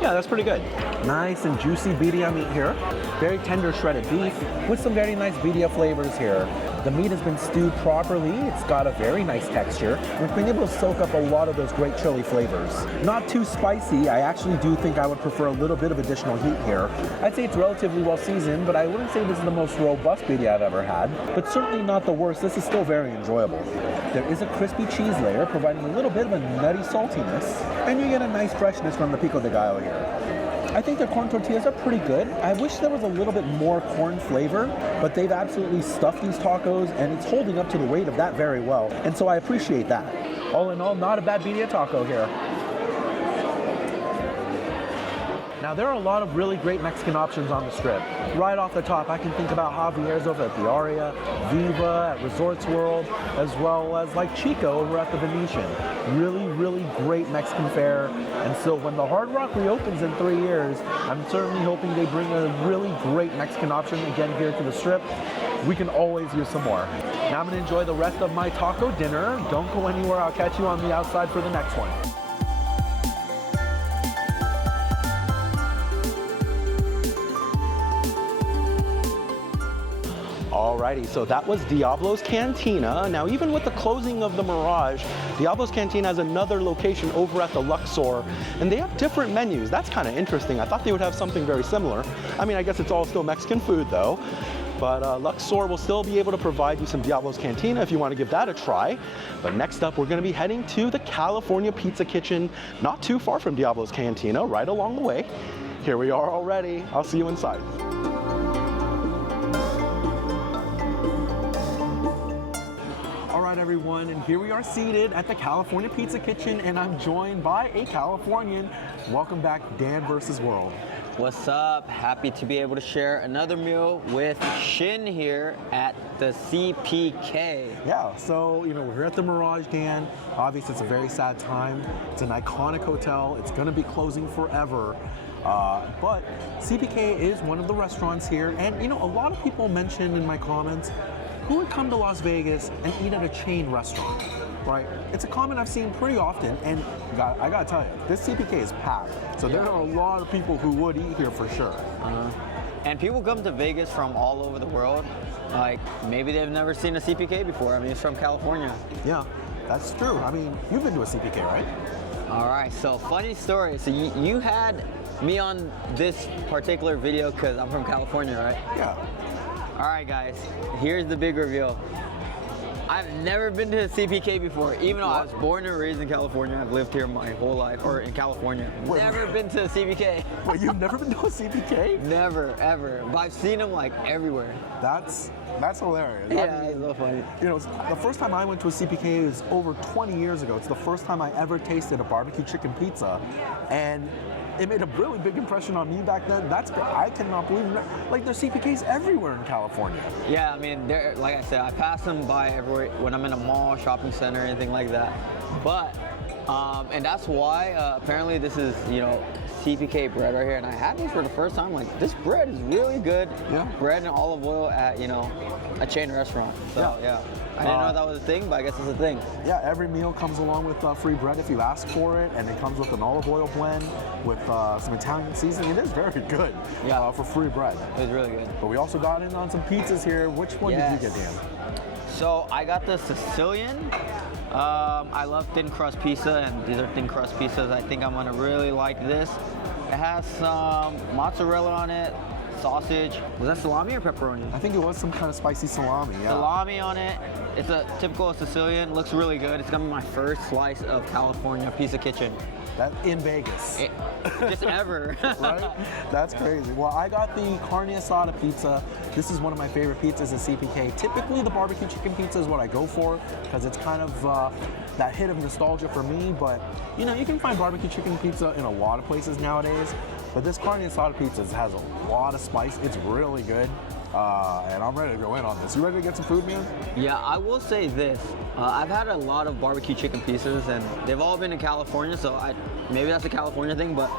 Yeah, that's pretty good. Nice and juicy birria meat here. Very tender shredded beef with some very nice birria flavors here. The meat has been stewed properly. It's got a very nice texture. We've been able to soak up a lot of those great chili flavors. Not too spicy. I actually do think I would prefer a little bit of additional heat here. I'd say it's relatively well seasoned, but I wouldn't say this is the most robust birria I've ever had. But certainly not the worst. This is still very enjoyable. There is a crispy cheese layer, providing a little bit of a nutty saltiness, and you get a nice freshness from the pico de gallo here. I think their corn tortillas are pretty good. I wish there was a little bit more corn flavor, but they've absolutely stuffed these tacos, and it's holding up to the weight of that very well, and so I appreciate that. All in all, not a bad birria taco here. Now, there are a lot of really great Mexican options on the Strip. Right off the top, I can think about Javier's over at the Aria, Viva at Resorts World, as well as like Chico over at the Venetian. Really, really great Mexican fare. And so when the Hard Rock reopens in 3 years, I'm certainly hoping they bring a really great Mexican option again here to the Strip. We can always use some more. Now I'm gonna enjoy the rest of my taco dinner. Don't go anywhere, I'll catch you on the outside for the next one. Alrighty, so that was Diablo's Cantina. Now, even with the closing of the Mirage, Diablo's Cantina has another location over at the Luxor, and they have different menus. That's kind of interesting. I thought they would have something very similar. I mean, I guess it's all still Mexican food, though. But Luxor will still be able to provide you some Diablo's Cantina if you want to give that a try. But next up, we're going to be heading to the California Pizza Kitchen, not too far from Diablo's Cantina, right along the way. Here we are already. I'll see you inside. Everyone, and here we are seated at the California Pizza Kitchen, and I'm joined by a Californian. Welcome back, Dan versus World. What's up? Happy to be able to share another meal with Shin here at the CPK. Yeah, so we're here at the Mirage, Dan. Obviously, it's a very sad time. It's an iconic hotel. It's going to be closing forever. But CPK is one of the restaurants here, and you know, a lot of people mentioned in my comments who would come to Las Vegas and eat at a chain restaurant, right? It's a comment I've seen pretty often, and I gotta tell you, this CPK is packed. So there are a lot of people who would eat here for sure. And people come to Vegas from all over the world. Like, maybe they've never seen a CPK before. I mean, it's from California. Yeah, that's true. I mean, you've been to a CPK, right? All right, so funny story. So you had me on this particular video because I'm from California, right? Yeah. All right, guys, here's the big reveal. I've never been to a CPK before, even though I was born and raised in California. I've lived here my whole life, or in California. Never been to a CPK. Wait, you've never been to a CPK? Never, ever. But I've seen them like everywhere. That's hilarious. Yeah, it's so funny. You know, the first time I went to a CPK was over 20 years ago. It's the first time I ever tasted a barbecue chicken pizza, and it made a really big impression on me back then. I cannot believe it. Like, there's CPKs everywhere in California. Yeah, I mean, like I said, I pass them by everywhere when I'm in a mall, shopping center, anything like that. But, and that's why apparently this is, you know, CPK bread right here. And I had these for the first time. Like, this bread is really good. Yeah. Bread and olive oil at, you know, a chain restaurant. So, yeah. I didn't know that was a thing, but I guess it's a thing. Yeah, every meal comes along with free bread if you ask for it, and it comes with an olive oil blend with some Italian seasoning. It is very good for free bread. It was really good. But we also got in on some pizzas here. Which one did you get, Dan? So I got the Sicilian. I love thin crust pizza, and these are thin crust pizzas. I think I'm gonna really like this. It has some mozzarella on it, sausage. Was that salami or pepperoni? I think it was some kind of spicy salami, yeah. Salami on it. It's a typical Sicilian. Looks really good. It's gonna be my first slice of California pizza kitchen. That in Vegas. Just ever. Right? That's crazy. Well, I got the carne asada pizza. This is one of my favorite pizzas at CPK. Typically, the barbecue chicken pizza is what I go for because it's kind of that hit of nostalgia for me. But, you know, you can find barbecue chicken pizza in a lot of places nowadays. But this carne asada pizza has a lot of spice. It's really good. And I'm ready to go in on this. You ready to get some food, man? Yeah, I will say this. I've had a lot of barbecue chicken pizzas, and they've all been in California, so maybe that's a California thing, but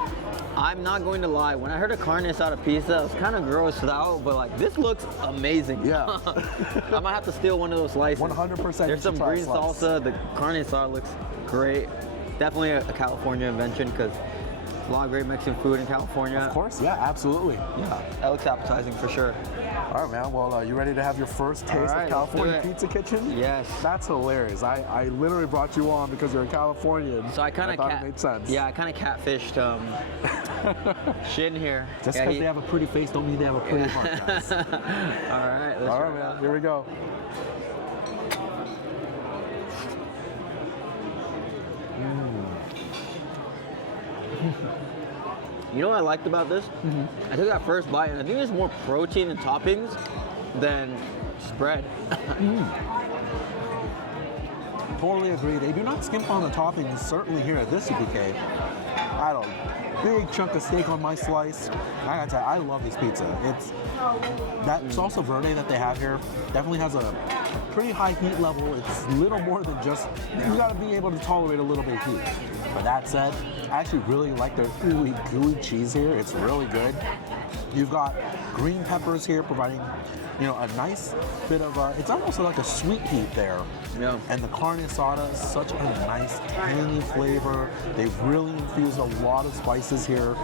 I'm not going to lie. When I heard a carne asada pizza, I was kind of grossed out, but like, this looks amazing. Yeah. I might have to steal one of those slices. 100%. There's some green salsa. The carne asada looks great. Definitely a California invention because a lot of great Mexican food in California. Of course, yeah, absolutely. Yeah, that looks appetizing for sure. All right, man. Well, you ready to have your first taste of California Pizza Kitchen? Yes. That's hilarious. I literally brought you on because you're a Californian. So I kind of thought it made sense. Yeah, I kind of catfished Shin here. Just because they have a pretty face don't mean they have a pretty heart, guys. All right, let's try it man. out. Here we go. You know what I liked about this? I took that first bite, and I think there's more protein and toppings than spread. Totally agree. They do not skimp on the toppings, certainly here at this CPK. I had a big chunk of steak on my slice. I gotta tell you, I love this pizza. It's that salsa verde that they have here definitely has a pretty high heat level. It's little more than just, you gotta be able to tolerate a little bit of heat. But that said, I actually really like their ooey gooey cheese here. It's really good. You've got green peppers here providing, you know, a nice bit of, it's almost like a sweet heat there. Yeah. And the carne asada is such a nice tangy flavor. They've really infused a lot of spices here.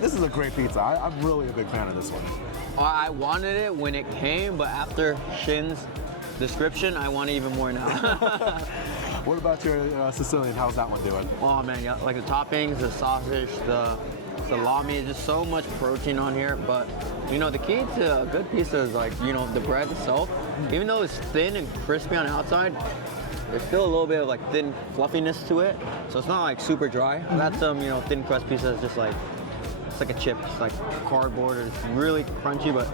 This is a great pizza. I'm really a big fan of this one. I wanted it when it came, but after Shin's description, I want it even more now. What about your Sicilian? How's that one doing? Oh man, yeah, like the toppings, the sausage, the salami, just so much protein on here. But you know, the key to a good pizza is like, you know, the bread itself. Even though it's thin and crispy on the outside, there's still a little bit of like thin fluffiness to it. So it's not like super dry. That's some, you know, thin crust pizza is just like, it's like a chip. It's like cardboard. It's really crunchy, but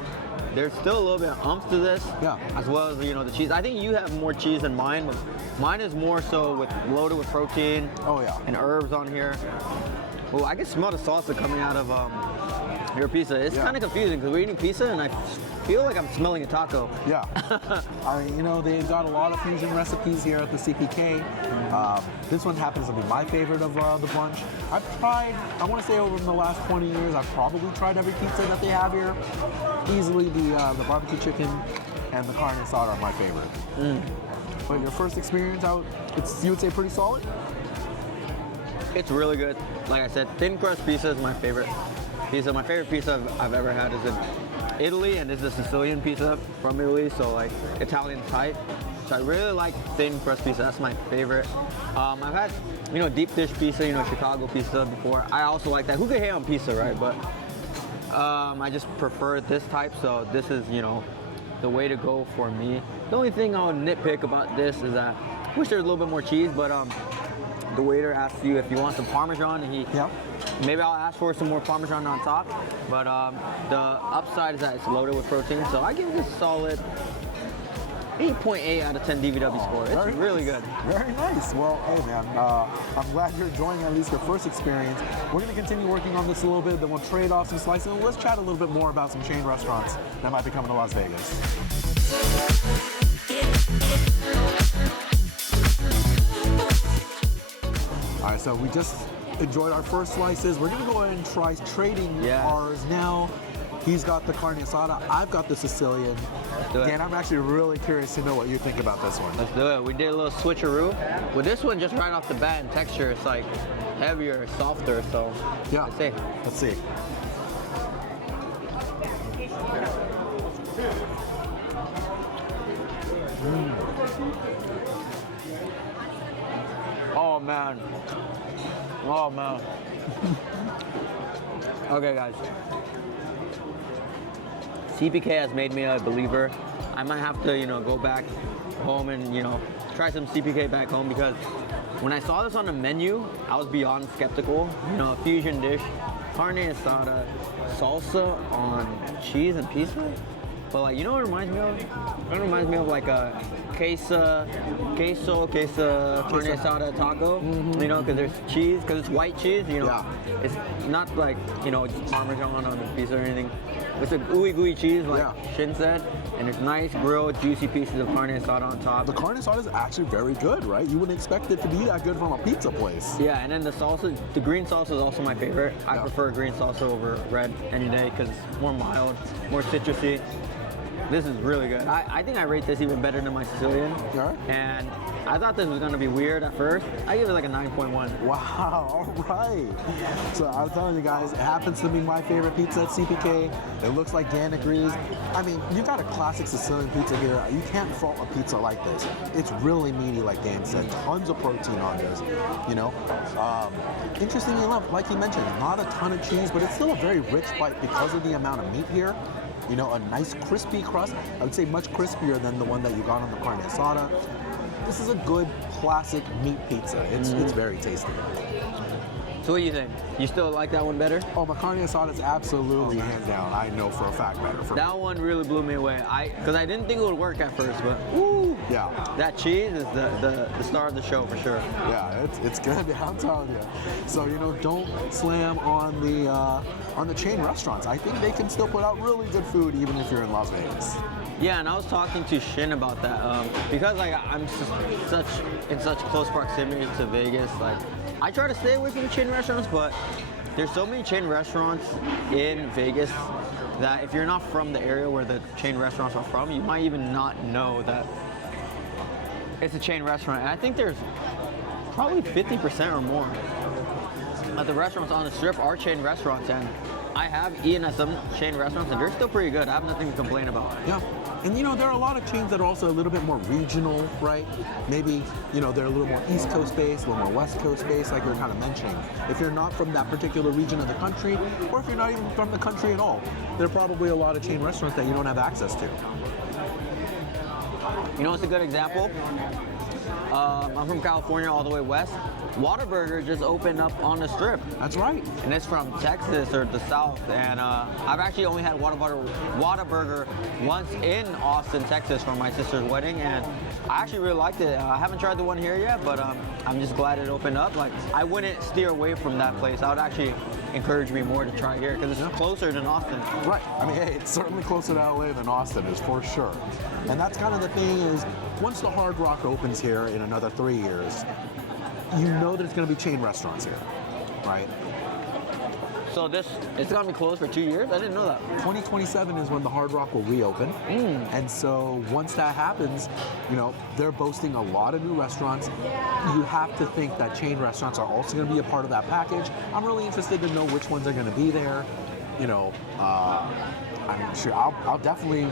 there's still a little bit of oomph to this. Yeah. As well as, you know, the cheese. I think you have more cheese than mine, but mine is more so loaded with protein. Oh yeah. And herbs on here. Oh, I can smell the salsa coming out of your pizza. It's kind of confusing because we're eating pizza and I feel like I'm smelling a taco. Yeah. You know, they've got a lot of fusion recipes here at the CPK. This one happens to be my favorite of the bunch. I've tried, I want to say over the last 20 years, I've probably tried every pizza that they have here. Easily the barbecue chicken and the carne asada are my favorite. But your first experience, you would say pretty solid? It's really good. Like I said, thin crust pizza is my favorite pizza. My favorite pizza I've ever had is in Italy, and it's a Sicilian pizza from Italy, so like Italian type. So I really like thin crust pizza. That's my favorite. I've had, you know, deep dish pizza, you know, Chicago pizza before. I also like that. Who could hate on pizza, right? But I just prefer this type, so this is, you know, the way to go for me. The only thing I would nitpick about this is that I wish there was a little bit more cheese, but the waiter asks you if you want some Parmesan, and maybe I'll ask for some more Parmesan on top, but the upside is that it's loaded with protein, so I give this a solid 8.8 out of 10 DVW score. It's really good. Very nice. Well, hey man, I'm glad you're enjoying at least your first experience. We're going to continue working on this a little bit, then we'll trade off some slices, and let's chat a little bit more about some chain restaurants that might be coming to Las Vegas. All right, so we just enjoyed our first slices. We're gonna go ahead and try trading ours now. He's got the carne asada, I've got the Sicilian. Dan, I'm actually really curious to know what you think about this one. Let's do it. We did a little switcheroo. With this one, just right off the bat in texture, it's like heavier, softer, so yeah. let's see. Let's see. Oh man. Oh man. Okay guys. CPK has made me a believer. I might have to, you know, go back home and, you know, try some CPK back home, because when I saw this on the menu, I was beyond skeptical. You know, a fusion dish, carne asada, salsa on cheese and pizza. But like, you know what it reminds me of? It reminds me of like a queso carne asada taco. You know, because there's cheese, because it's white cheese. You know, it's not like, you know, just Parmesan on the pizza or anything. It's a gooey cheese, like Shin said, and it's nice grilled, juicy pieces of carne asada on top. The carne asada is actually very good, right? You wouldn't expect it to be that good from a pizza place. Yeah, and then the salsa, the green salsa is also my favorite. I prefer green salsa over red any day because it's more mild, more citrusy. This is really good. I think I rate this even better than my Sicilian. And I thought this was going to be weird at first. I give it like a 9.1. Wow, all right. So I was telling you guys, it happens to be my favorite pizza at CPK. It looks like Dan agrees. I mean, you got a classic Sicilian pizza here. You can't fault a pizza like this. It's really meaty, like Dan said. Tons of protein on this, you know. Interestingly enough, like you mentioned, not a ton of cheese, but it's still a very rich bite because of the amount of meat here. You know, a nice crispy crust. I would say much crispier than the one that you got on the carne asada. This is a good classic meat pizza. It's very tasty. So what do you think? You still like that one better? Oh, my carne asada is absolutely hands down. I know for a fact better. That one really blew me away. Because I didn't think it would work at first, but woo, that cheese is the star of the show for sure. Yeah, it's good. I'm telling you. So you know, don't slam on the chain restaurants. I think they can still put out really good food even if you're in Las Vegas. Yeah, and I was talking to Shin about that because like I'm in such close proximity to Vegas. Like I try to stay away from chain restaurants, but there's so many chain restaurants in Vegas that if you're not from the area where the chain restaurants are from, you might even not know that it's a chain restaurant. And I think there's probably 50% or more of the restaurants on the strip are chain restaurants, and I have eaten at some chain restaurants and they're still pretty good. I have nothing to complain about. Yeah. And you know, there are a lot of chains that are also a little bit more regional, right? Maybe, you know, they're a little more East Coast based, a little more West Coast based, like you're kind of mentioning. If you're not from that particular region of the country, or if you're not even from the country at all, there are probably a lot of chain restaurants that you don't have access to. You know what's a good example? I'm from California all the way west. Whataburger just opened up on the Strip. That's right. And it's from Texas or the South. And I've actually only had Whataburger once in Austin, Texas for my sister's wedding. And I actually really liked it. I haven't tried the one here yet, but I'm just glad it opened up. Like, I wouldn't steer away from that place. I would actually encourage me more to try here because it's closer than Austin. Right. I mean, hey, it's certainly closer to LA than Austin is for sure. And that's kind of the thing is, once the Hard Rock opens here in another 3 years, you know that it's going to be chain restaurants here, right? So it's going to be closed for 2 years? I didn't know that. 2027 is when the Hard Rock will reopen. And so once that happens, you know, they're boasting a lot of new restaurants. You have to think that chain restaurants are also going to be a part of that package. I'm really interested to know which ones are going to be there. You know, I'm sure I'll definitely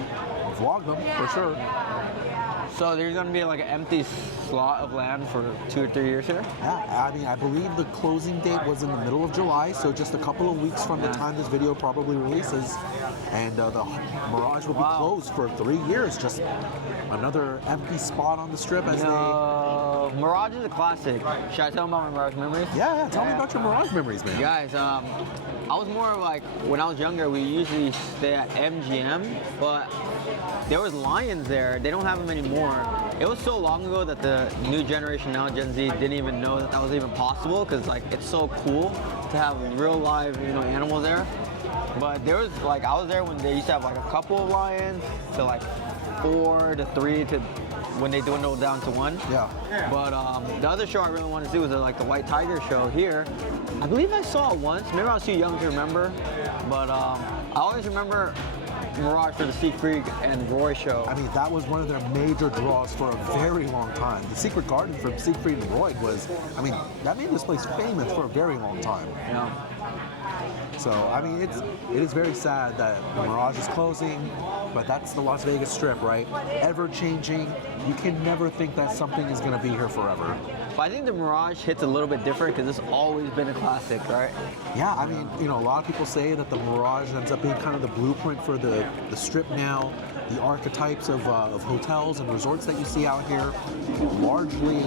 vlog them for sure. So there's going to be like an empty slot of land for 2 or 3 years here? Yeah, I mean, I believe the closing date was in the middle of July, so just a couple of weeks from the time this video probably releases. And the Mirage will be closed for 3 years. Just another empty spot on the Strip as Mirage is a classic. Should I tell them about my Mirage memories? Yeah, tell me about your Mirage memories, man. Guys, I was more like, when I was younger, we usually stay at MGM, but there was Lions there. They don't have them anymore. It was so long ago that the new generation now, Gen Z, didn't even know that that was even possible because like it's so cool to have real live, you know, animals there. But there was like, I was there when they used to have like a couple of lions to like 4 to 3 to when they dwindled down to 1. Yeah. But the other show I really wanted to see was like the White Tiger show here. I believe I saw it once. Maybe I was too young to remember. But I always remember Mirage for the Siegfried and Roy show. I mean, that was one of their major draws for a very long time. The Secret Garden from Siegfried and Roy was, I mean, that made this place famous for a very long time. Yeah. So, I mean, it is very sad that the Mirage is closing, but that's the Las Vegas Strip, right? Ever changing. You can never think that something is going to be here forever. But I think the Mirage hits a little bit different because it's always been a classic, right? Yeah, I mean, you know, a lot of people say that the Mirage ends up being kind of the blueprint for the Strip now. The archetypes of hotels and resorts that you see out here, largely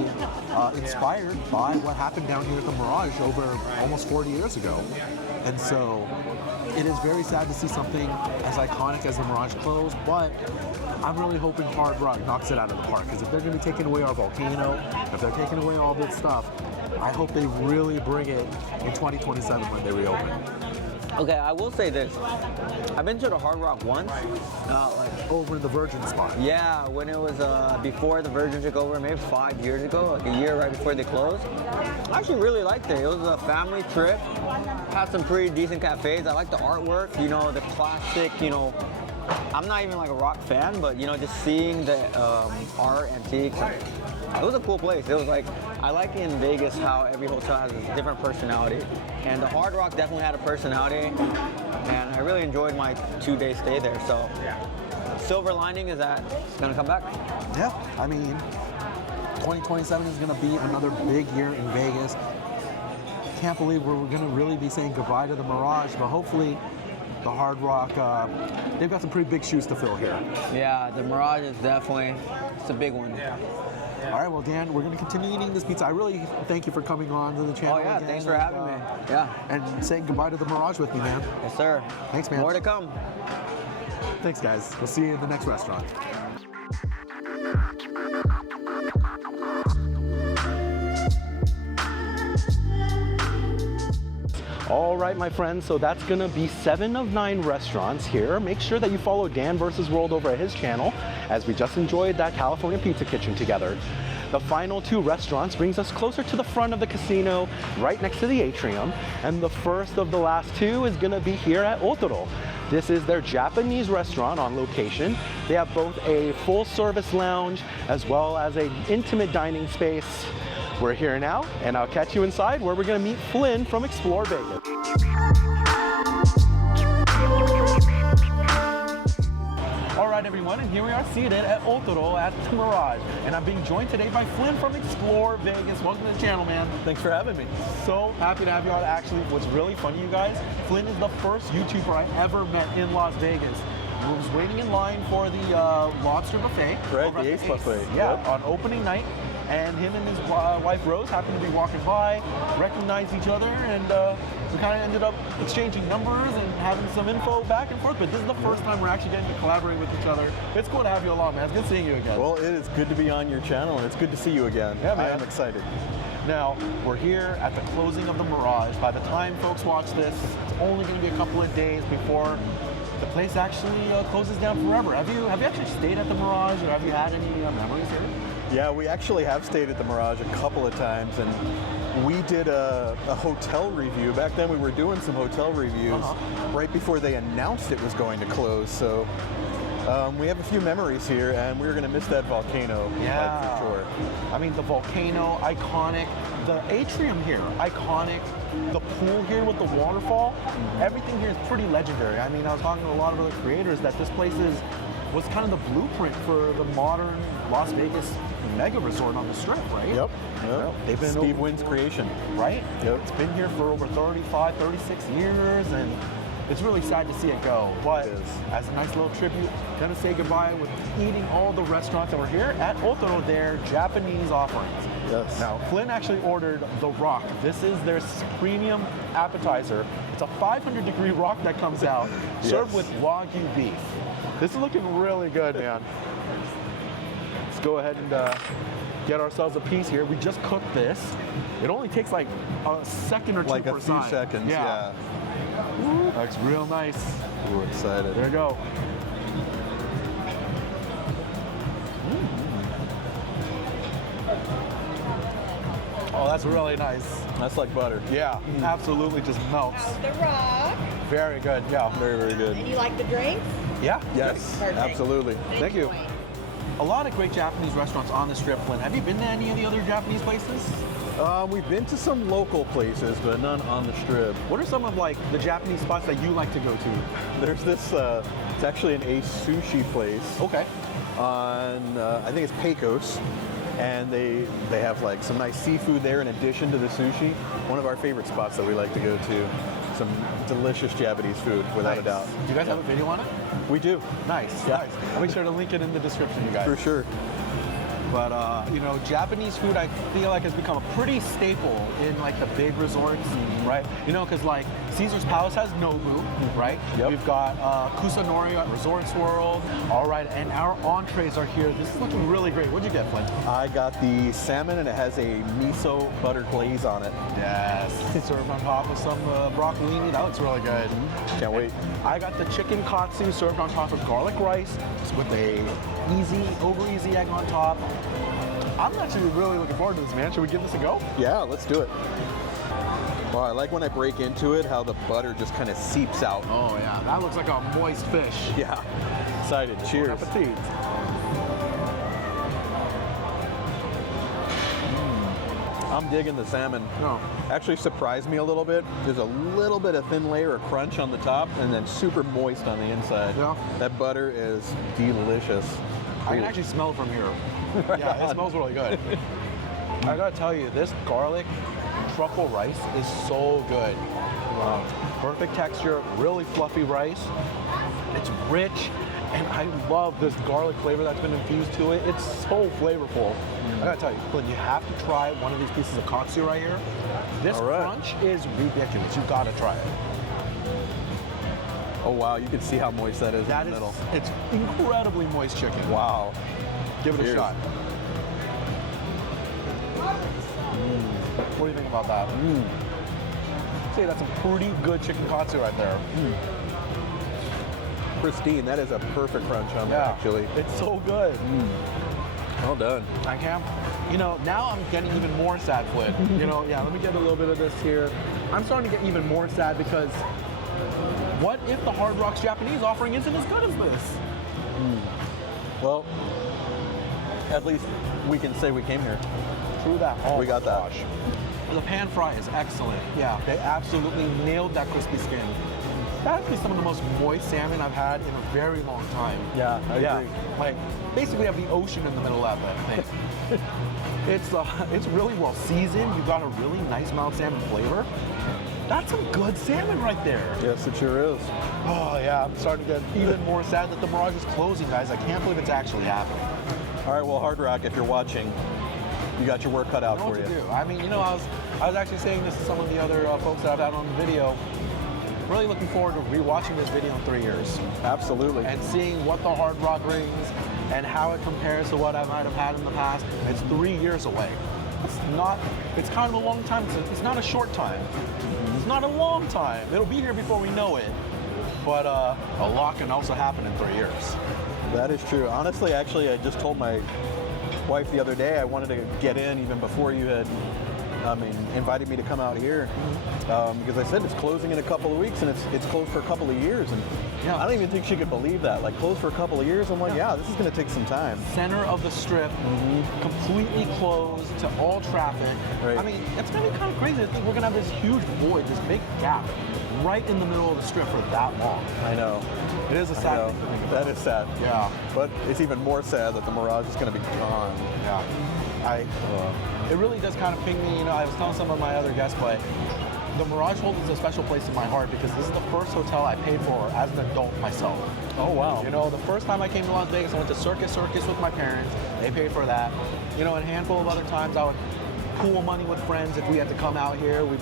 inspired by what happened down here at the Mirage over almost 40 years ago. And so it is very sad to see something as iconic as the Mirage close, but I'm really hoping Hard Rock knocks it out of the park, because if they're going to be taking away our volcano, if they're taking away all this stuff, I hope they really bring it in 2027 when they reopen. Okay, I will say this. I've been to the Hard Rock once. Like over in the Virgin spot. Yeah, when it was before the Virgin took over, maybe 5 years ago, like a year right before they closed. I actually really liked it. It was a family trip. Had some pretty decent cafes. I like the artwork, you know, the classic, you know. I'm not even like a rock fan, but you know, just seeing the art, antiques. It was a cool place. It was like, I like in Vegas how every hotel has a different personality. And the Hard Rock definitely had a personality. And I really enjoyed my 2-day stay there. So, silver lining is that it's gonna come back. Yeah, I mean, 2027 is gonna be another big year in Vegas. Can't believe we're gonna really be saying goodbye to the Mirage, but hopefully the Hard Rock, they've got some pretty big shoes to fill here. Yeah, the Mirage is definitely, it's a big one. All right, well, Dan, we're going to continue eating this pizza. I really thank you for coming on to the channel. Oh, yeah, again, thanks for having me. Yeah. And saying goodbye to the Mirage with me, man. Yes, sir. Thanks, man. More to come. Thanks, guys. We'll see you in the next restaurant. All right, my friends, so that's gonna be 7 of 9 restaurants here. Make sure that you follow Dan vs. World over at his channel, as we just enjoyed that California Pizza Kitchen together. The final 2 restaurants brings us closer to the front of the casino, right next to the atrium, and the first of the last 2 is gonna be here at Otoro. This is their Japanese restaurant on location. They have both a full-service lounge as well as an intimate dining space. We're here now, and I'll catch you inside where we're gonna meet Flynn from Explore Vegas. All right, everyone, and here we are seated at Otoro at the Mirage. And I'm being joined today by Flynn from Explore Vegas. Welcome to the channel, man. Thanks for having me. So happy to have you on. Actually, what's really funny, you guys, Flynn is the first YouTuber I ever met in Las Vegas. I was waiting in line for the lobster buffet. Right, the Ace buffet. Yeah, Yep. on opening night. and him and his wife Rose happened to be walking by, recognized each other, and we kind of ended up exchanging numbers and having some info back and forth. But this is the first time we're actually getting to collaborate with each other. It's cool to have you along, man. It's good seeing you again. Well, it is good to be on your channel, and it's good to see you again. Yeah, man. I am excited. Now, we're here at the closing of the Mirage. By the time folks watch this, it's only going to be a couple of days before the place actually closes down forever. Have you actually stayed at the Mirage, or have you had any memories here? Yeah, we actually have stayed at the Mirage a couple of times, and we did a hotel review. Back then we were doing some hotel reviews right before they announced it was going to close. So we have a few memories here, and we're going to miss that volcano, Yeah, for sure. I mean, the volcano, iconic. The atrium here, iconic. The pool here with the waterfall, everything here is pretty legendary. I mean, I was talking to a lot of other creators that this place was kind of the blueprint for the modern Las Vegas mega resort on the Strip, right? Yep. Well, they've been Steve Wynn's creation. Right? Yep. It's been here for over 35, 36 years, and it's really sad to see it go. But It is. as a nice little tribute, gonna say goodbye with eating all the restaurants that were here at Otoro, their Japanese offerings. Yes. Now, Flynn actually ordered the rock. This is their premium appetizer. It's a 500-degree rock that comes out, served with Wagyu beef. This is looking really good, man. Let's go ahead and get ourselves a piece here. We just cooked this. It only takes like a second or two Like per a few side. seconds, yeah. Looks real nice. We're excited. There you go. Oh, that's really nice. That's like butter. Yeah, absolutely just melts. The rock. Very good, yeah. Very, very good. And you like the drinks? Yeah? Yes, Perfect. absolutely. Thank you. Wayne. A lot of great Japanese restaurants on the Strip, Flynn. Have you been to any of the other Japanese places? We've been to some local places, but none on the Strip. What are some of like the Japanese spots that you like to go to? There's this, it's actually an ace sushi place Okay. on, I think it's Pecos, and they have like some nice seafood there in addition to the sushi. One of our favorite spots that we like to go to. Some delicious Japanese food, without a doubt. Do you guys have a video on it? We do, Nice, Yeah. nice. I'll make sure to link it in the description, you guys. for sure. But you know, Japanese food I feel like has become a pretty staple in like the big resorts, right? You know, because like Caesar's Palace has Nobu, right? Yep. We've got Kusanori at Resorts World. All right, and our entrees are here. This is looking really great. What'd you get, Flynn? I got the salmon, and it has a miso butter glaze on it. Yes. Served on top with some broccolini. That looks really good. Can't wait. I got the chicken katsu served on top of garlic rice with a over easy egg on top. I'm actually really looking forward to this, man. Should we give this a go? Yeah, let's do it. Well, I like when I break into it, how the butter just kind of seeps out. Oh yeah, that looks like a moist fish. Yeah, excited. Cheers. Bon appetit. I'm digging the salmon. No. Actually surprised me a little bit. There's a little bit of thin layer of crunch on the top, and then super moist on the inside. Yeah. That butter is delicious. I can actually smell it from here. Yeah, it smells really good. I gotta tell you, this garlic truffle rice is so good. Perfect texture, really fluffy rice. It's rich, and I love this garlic flavor that's been infused to it. It's so flavorful. I gotta tell you, Flynn, you have to try one of these pieces of katsu right here. This All right. crunch is ridiculous. You gotta try it. Oh wow, you can see how moist that is That in the middle. it's incredibly moist chicken. Wow. Give it a Cheers. shot. What do you think about that? Say that's some pretty good chicken katsu right there. Pristine. That is a perfect crunch on that, actually. It's so good. Well done. I can. You know, now I'm getting even more sad, Flynn. You know, yeah, let me get a little bit of this here. I'm starting to get even more sad because what if the Hard Rock's Japanese offering isn't as good as this? Well, at least we can say we came here. True that. Oh, We got my that. gosh. The pan fry is excellent. Yeah, they absolutely nailed that crispy skin. That has to be some of the most moist salmon I've had in a very long time. Yeah, I agree. Like, basically we have the ocean in the middle of that thing. It's really well seasoned. You've got a really nice mild salmon flavor. That's some good salmon right there. Yes, it sure is. Oh yeah, I'm starting to get even more sad that the Mirage is closing, guys. I can't believe it's actually happening. All right, well, Hard Rock, if you're watching, you got your work cut out I know for what you. to do. I mean, I was actually saying this to some of the other folks that I've had on the video. Really looking forward to rewatching this video in 3 years Absolutely. and seeing what the Hard Rock brings and how it compares to what I might have had in the past. It's 3 years away. It's kind of a long time. It's not a short time. It's not a long time. It'll be here before we know it. But a lot can also happen in 3 years. That is true. Honestly, actually, I just told my wife the other day I wanted to get in even before you had invited me to come out here, because I said it's closing in a couple of weeks, and it's closed for a couple of years, and Yeah. I don't even think she could believe that. Like, closed for a couple of years. I'm like, yeah, this is going to take some time. Center of the strip, completely closed to all traffic. Right. I mean, it's gonna be kind of crazy to think we're gonna have this huge void, this big gap, right in the middle of the strip for that long. I know. It is a I sad know. thing to think about. That is sad. Yeah. But it's even more sad that the Mirage is going to be gone. Yeah. It really does kind of ping me. I was telling some of my other guests, but the Mirage holds a special place in my heart because this is the first hotel I paid for as an adult myself. Oh, wow. The first time I came to Las Vegas, I went to Circus with my parents. They paid for that. And a handful of other times I would pool money with friends if we had to come out here. We'd,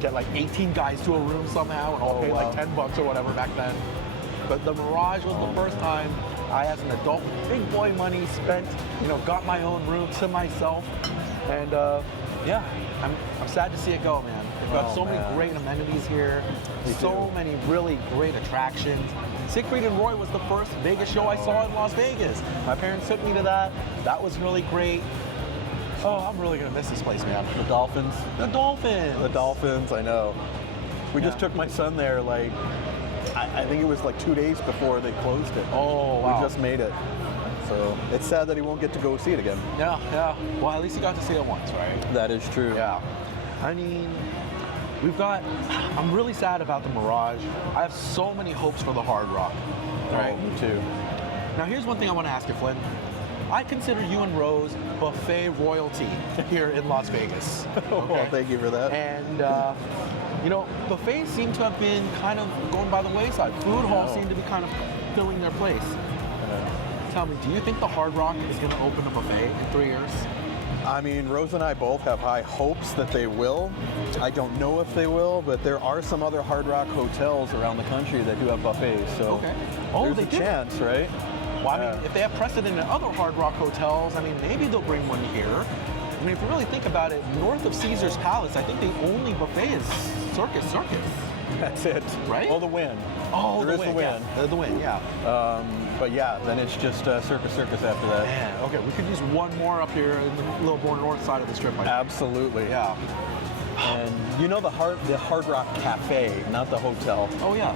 get like 18 guys to a room somehow and all pay like $10 or whatever back then. But the Mirage was the first time I, as an adult, big boy money spent, got my own room to myself. And yeah, I'm sad to see it go, man. They've got so many great amenities here, so many really great attractions. Siegfried and Roy was the first Vegas show I saw in Las Vegas. My parents took me to that. That was really great. Oh, I'm really gonna miss this place, man. The Dolphins. The Dolphins. The Dolphins, I know. We just took my son there, like, I think it was like 2 days before they closed it. Oh, wow. We just made it. So it's sad that he won't get to go see it again. Yeah. Well, at least he got to see it once, right? That is true. Yeah. I mean, I'm really sad about the Mirage. I have so many hopes for the Hard Rock. Right? Oh, me too. Now, here's one thing I want to ask you, Flynn. I consider you and Rose buffet royalty here in Las Vegas. Well, thank you for that. And, buffets seem to have been kind of going by the wayside. Food halls seem to be kind of filling their place. Tell me, do you think the Hard Rock is going to open a buffet in 3 years? I mean, Rose and I both have high hopes that they will. I don't know if they will, but there are some other Hard Rock hotels around the country that do have buffets. So there's a chance, right? Well, I mean, if they have precedent in other Hard Rock hotels, I mean, maybe they'll bring one here. I mean, if you really think about it, north of Caesar's Palace, I think the only buffet is Circus. That's it. Right? Oh, the Wynn. Oh, there is the Wynn. Yeah. The Wynn, yeah. But yeah, then it's just Circus after that. Man, okay, we could use one more up here in the little more north side of the strip. Absolutely. Yeah. And the Hard Rock Cafe, not the hotel. Oh, yeah.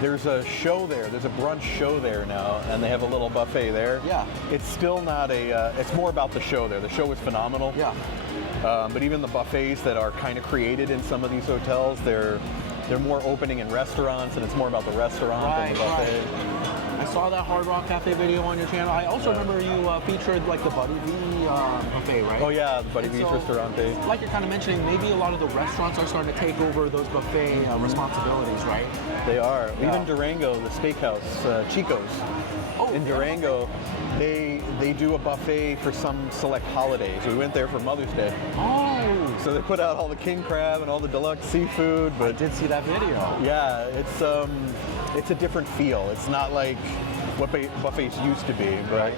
There's a show there. There's a brunch show there now, and they have a little buffet there. Yeah. It's still not it's more about the show there. The show is phenomenal. Yeah. But even the buffets that are kind of created in some of these hotels, they're more opening in restaurants, and it's more about the restaurant than the buffet. Right. I saw that Hard Rock Cafe video on your channel. I also remember you featured like the Buddy V buffet, right? Oh yeah, the Buddy V's Restaurante. Like you're kind of mentioning, maybe a lot of the restaurants are starting to take over those buffet responsibilities, right? They are. Yeah. Even Durango, the steakhouse, Chico's. In Durango, they do a buffet for some select holidays. We went there for Mother's Day. Oh! So they put out all the king crab and all the deluxe seafood. But I did see that video. Yeah, it's a different feel. It's not like what buffets used to be, but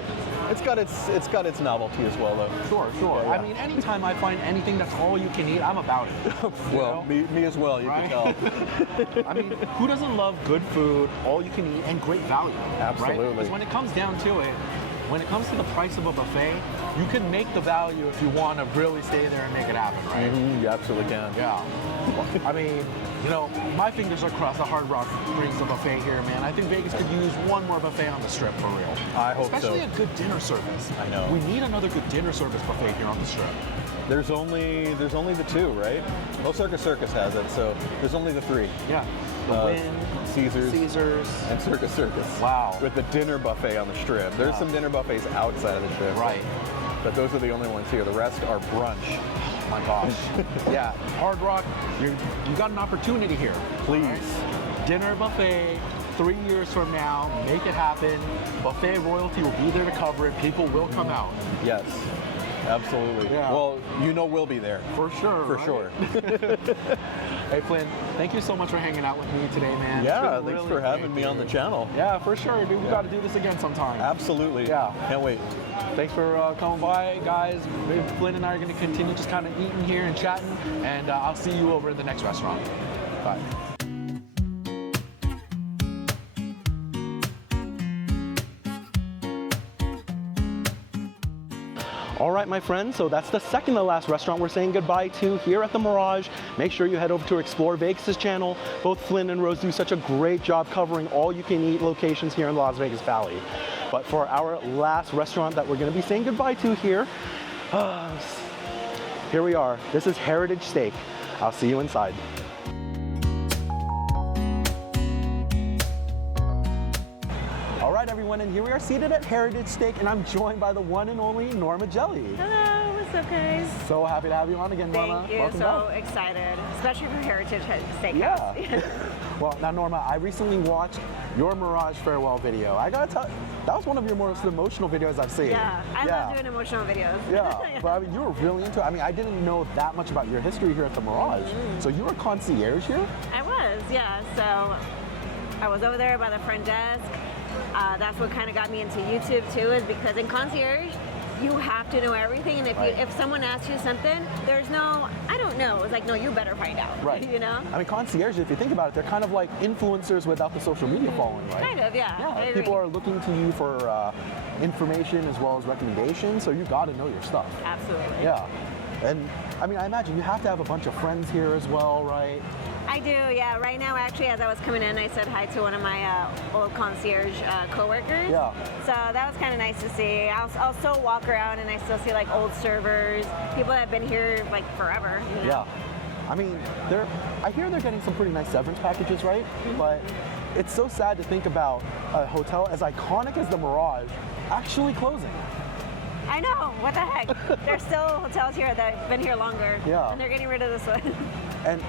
it's got its novelty as well, though. Sure. Yeah. I mean, anytime I find anything that's all you can eat, I'm about it. Well, me as well. You can tell. I mean, who doesn't love good food, all you can eat, and great value? Absolutely. Right? Because when it comes down to it, when it comes to the price of a buffet, you can make the value if you want to really stay there and make it happen, right? Mm-hmm, you absolutely can. Yeah. I mean, my fingers are crossed. The Hard Rock brings a buffet here, man. I think Vegas could use one more buffet on the strip for real. I hope Especially so. a good dinner service. I know. We need another good dinner service buffet here on the strip. There's only the two, right? Well, Circus has it, so there's only the three. Yeah. The Wynn, Caesars, and Circus. Wow. With the dinner buffet on the strip. There's some dinner buffets outside of the strip. Right. But those are the only ones here. The rest are brunch. Oh my gosh. Yeah. Hard Rock, you got an opportunity here. Please. Right? Dinner buffet, 3 years from now, make it happen. Buffet royalty will be there to cover it. People will come out. Yes. Absolutely. Yeah. Well, you know we'll be there. For sure. For right? sure. Hey, Flynn, thank you so much for hanging out with me today, man. Yeah, It's been thanks really for having great, me on the dude. channel. Yeah, for sure, dude. We got to do this again sometime. Absolutely. Yeah. Can't wait. Thanks for coming by, guys. Flynn and I are going to continue just kind of eating here and chatting, and I'll see you over at the next restaurant. Bye. All right, my friends, so that's the second to last restaurant we're saying goodbye to here at the Mirage. Make sure you head over to Explore Vegas' channel. Both Flynn and Rose do such a great job covering all you can eat locations here in the Las Vegas Valley. But for our last restaurant that we're gonna be saying goodbye to here, here we are. This is Heritage Steak. I'll see you inside. All right, everyone, and here we are seated at Heritage Steak, and I'm joined by the one and only Norma Jelly. Hello, what's up, guys? So happy to have you on again, Norma. Thank you. Welcome So back. excited, especially for Heritage Steakhouse. Yeah. Well, now, Norma, I recently watched your Mirage farewell video. I gotta tell, that was one of your most emotional videos I've seen. Yeah, I love doing emotional videos. Yeah, but I mean, you were really into it. I mean, I didn't know that much about your history here at the Mirage. So you were concierge here? I was, yeah. So I was over there by the front desk. That's what kind of got me into YouTube too, is because in concierge, you have to know everything, and if someone asks you something, there's no, I don't know. It's like, no, you better find out. Right. You know? I mean, concierge, if you think about it, they're kind of like influencers without the social media following, right? Kind of, yeah. I Yeah, agree. people are looking to you for information as well as recommendations, so you got to know your stuff. Absolutely. Yeah. And I mean, I imagine you have to have a bunch of friends here as well, right? I do, yeah. Right now, actually, as I was coming in, I said hi to one of my old concierge coworkers. Yeah. So that was kind of nice to see. I'll still walk around and I still see like old servers, people that have been here like forever. You know? Yeah. I mean, I hear they're getting some pretty nice severance packages, right? But it's so sad to think about a hotel as iconic as the Mirage actually closing. I know, what the heck? There's still hotels here that have been here longer. Yeah. And they're getting rid of this one. And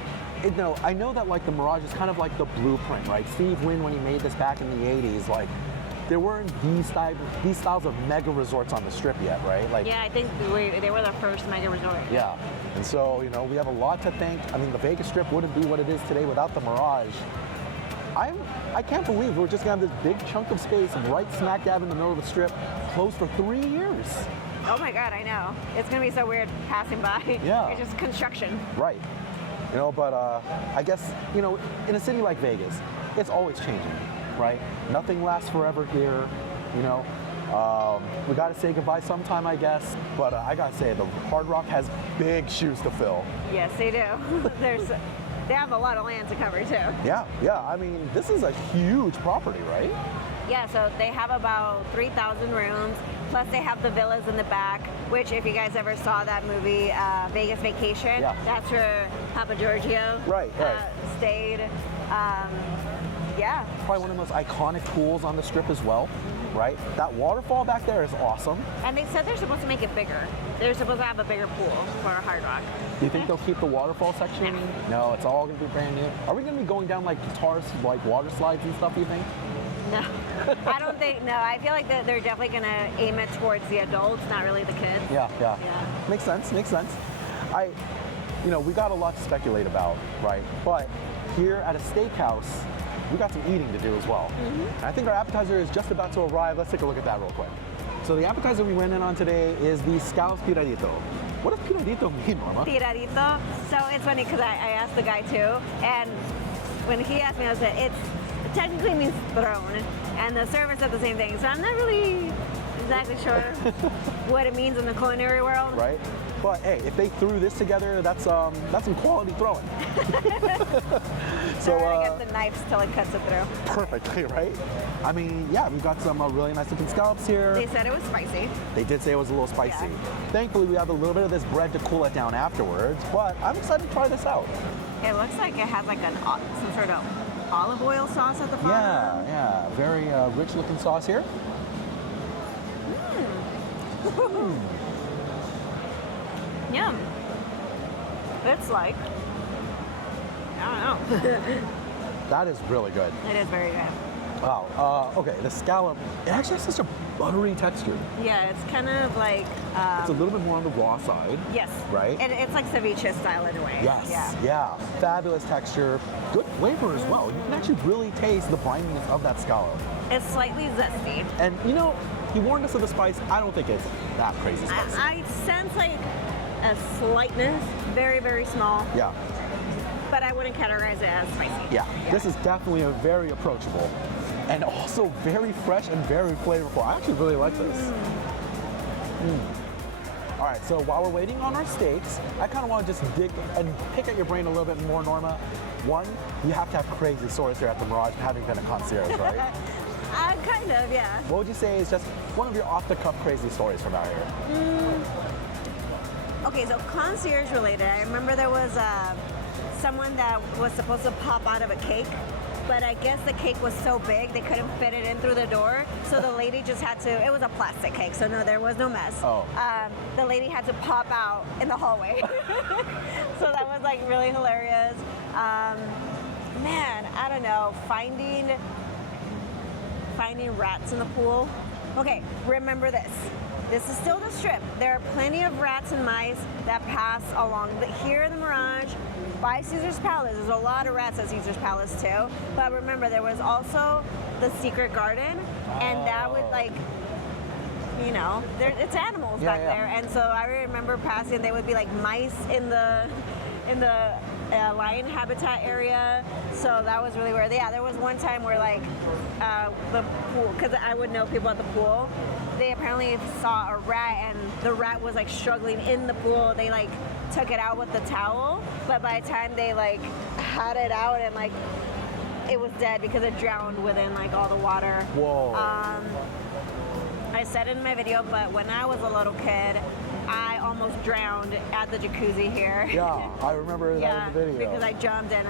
I know that like the Mirage is kind of like the blueprint, right? Steve Wynn, when he made this back in the 80s, like there weren't these styles of mega resorts on the Strip yet, right? Like, Yeah, I think they were the first mega resort. yeah. And so, we have a lot to thank. I mean, the Vegas Strip wouldn't be what it is today without the Mirage. I can't believe we're just gonna have this big chunk of space right smack dab in the middle of the Strip, closed for 3 years. Oh my God, I know. It's gonna be so weird passing by. Yeah. It's just construction. Right. But I guess, in a city like Vegas, it's always changing, right? Nothing lasts forever here, We gotta say goodbye sometime, I guess. But I gotta say, the Hard Rock has big shoes to fill. Yes, they do. They have a lot of land to cover too. Yeah. I mean, this is a huge property, right? Yeah, so they have about 3,000 rooms, plus they have the villas in the back, which if you guys ever saw that movie, Vegas Vacation, Yeah. that's where Papa Giorgio Right. stayed. Yeah. Probably one of the most iconic pools on the Strip as well, right? That waterfall back there is awesome. And they said they're supposed to make it bigger. They're supposed to have a bigger pool for Hard Rock. Do you think they'll keep the waterfall section? No, it's all gonna be brand new. Are we gonna be going down like guitars, like water slides and stuff, you think? No, I don't think, no, I feel like they're definitely gonna aim it towards the adults, not really the kids. Yeah. Yeah. Makes sense. We got a lot to speculate about, right? But here at a steakhouse, we got some eating to do as well. And I think our appetizer is just about to arrive. Let's take a look at that real quick. So the appetizer we went in on today is the Scallops Piradito. What does Piradito mean, Norma? Tiradito. So it's funny because I asked the guy too, and when he asked me, I said it technically means thrown, and the server said the same thing. So I'm not really exactly sure what it means in the culinary world. Right? But hey, if they threw this together, that's some quality throwing. So I get the knives till it cuts it through. Perfectly, right? I mean, yeah, we've got some really nice looking scallops here. They said it was spicy. They did say it was a little spicy. Yeah. Thankfully, we have a little bit of this bread to cool it down afterwards, but I'm excited to try this out. It looks like it has like some sort of olive oil sauce at the bottom. Yeah, very rich looking sauce here. Yum. It's like, I don't know. That is really good. It is very good. Wow. Okay, the scallop, it actually has such a buttery texture. Yeah, it's kind of like. It's a little bit more on the raw side. Yes. Right? And it's like ceviche style in a way. Yes. Yeah. Fabulous texture. Good flavor as well. You can actually really taste the brininess of that scallop. It's slightly zesty. And you know, he warned us of the spice. I don't think it's that crazy spicy. I sense like a slightness, very, very small. Yeah. But I wouldn't categorize it as spicy. Yeah. This is definitely a very approachable and also very fresh and very flavorful. I actually really like this. All right, so while we're waiting on our steaks, I kind of want to just dig and pick at your brain a little bit more, Norma. One, you have to have crazy stories here at the Mirage, having been a concierge, right? Kind of, yeah. What would you say is just one of your off-the-cuff crazy stories from out here? Okay, so concierge related. I remember there was someone that was supposed to pop out of a cake, but I guess the cake was so big they couldn't fit it in through the door, so the lady just had to, it was a plastic cake, so no, there was no mess. Oh. The lady had to pop out in the hallway. So that was like really hilarious. Man, I don't know, finding rats in the pool. Okay, remember this. This is still the Strip. There are plenty of rats and mice that pass along here in the Mirage. By Caesar's Palace, there's a lot of rats at Caesar's Palace too. But remember, there was also the Secret Garden, and that would like, you know, it's animals back there. And so I remember passing, there would be like mice in the lion habitat area. So that was really weird. Yeah, there was one time where like the pool, because I would know people at the pool, they apparently saw a rat and the rat was like struggling in the pool. They like took it out with the towel, but by the time they like had it out and like it was dead because it drowned within like all the water. Whoa. I said in my video, but when I was a little kid, I almost drowned at the jacuzzi here. Yeah, I remember that in the video. Because I jumped in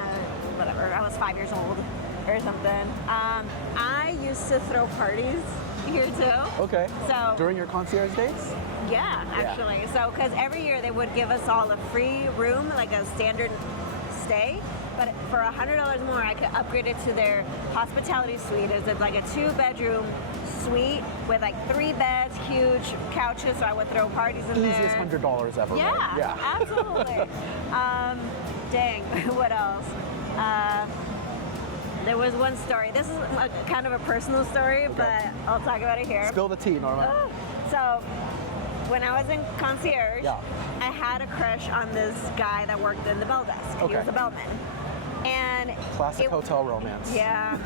whatever, I was 5 years old or something. I used to throw parties here too. Okay. So during your concierge dates? Yeah, actually. So, because every year they would give us all a free room, like a standard stay, but for $100 more, I could upgrade it to their hospitality suite. It's like a 2-bedroom suite with like 3 beds, huge couches, so I would throw parties in there. Easiest $100 ever. Yeah, right? Yeah. Absolutely. Dang, what else? There was one story. This is kind of a personal story, but I'll talk about it here. Spill the tea, Norma. So, when I was in concierge, I had a crush on this guy that worked in the bell desk. He was a bellman. And classic hotel romance. Yeah.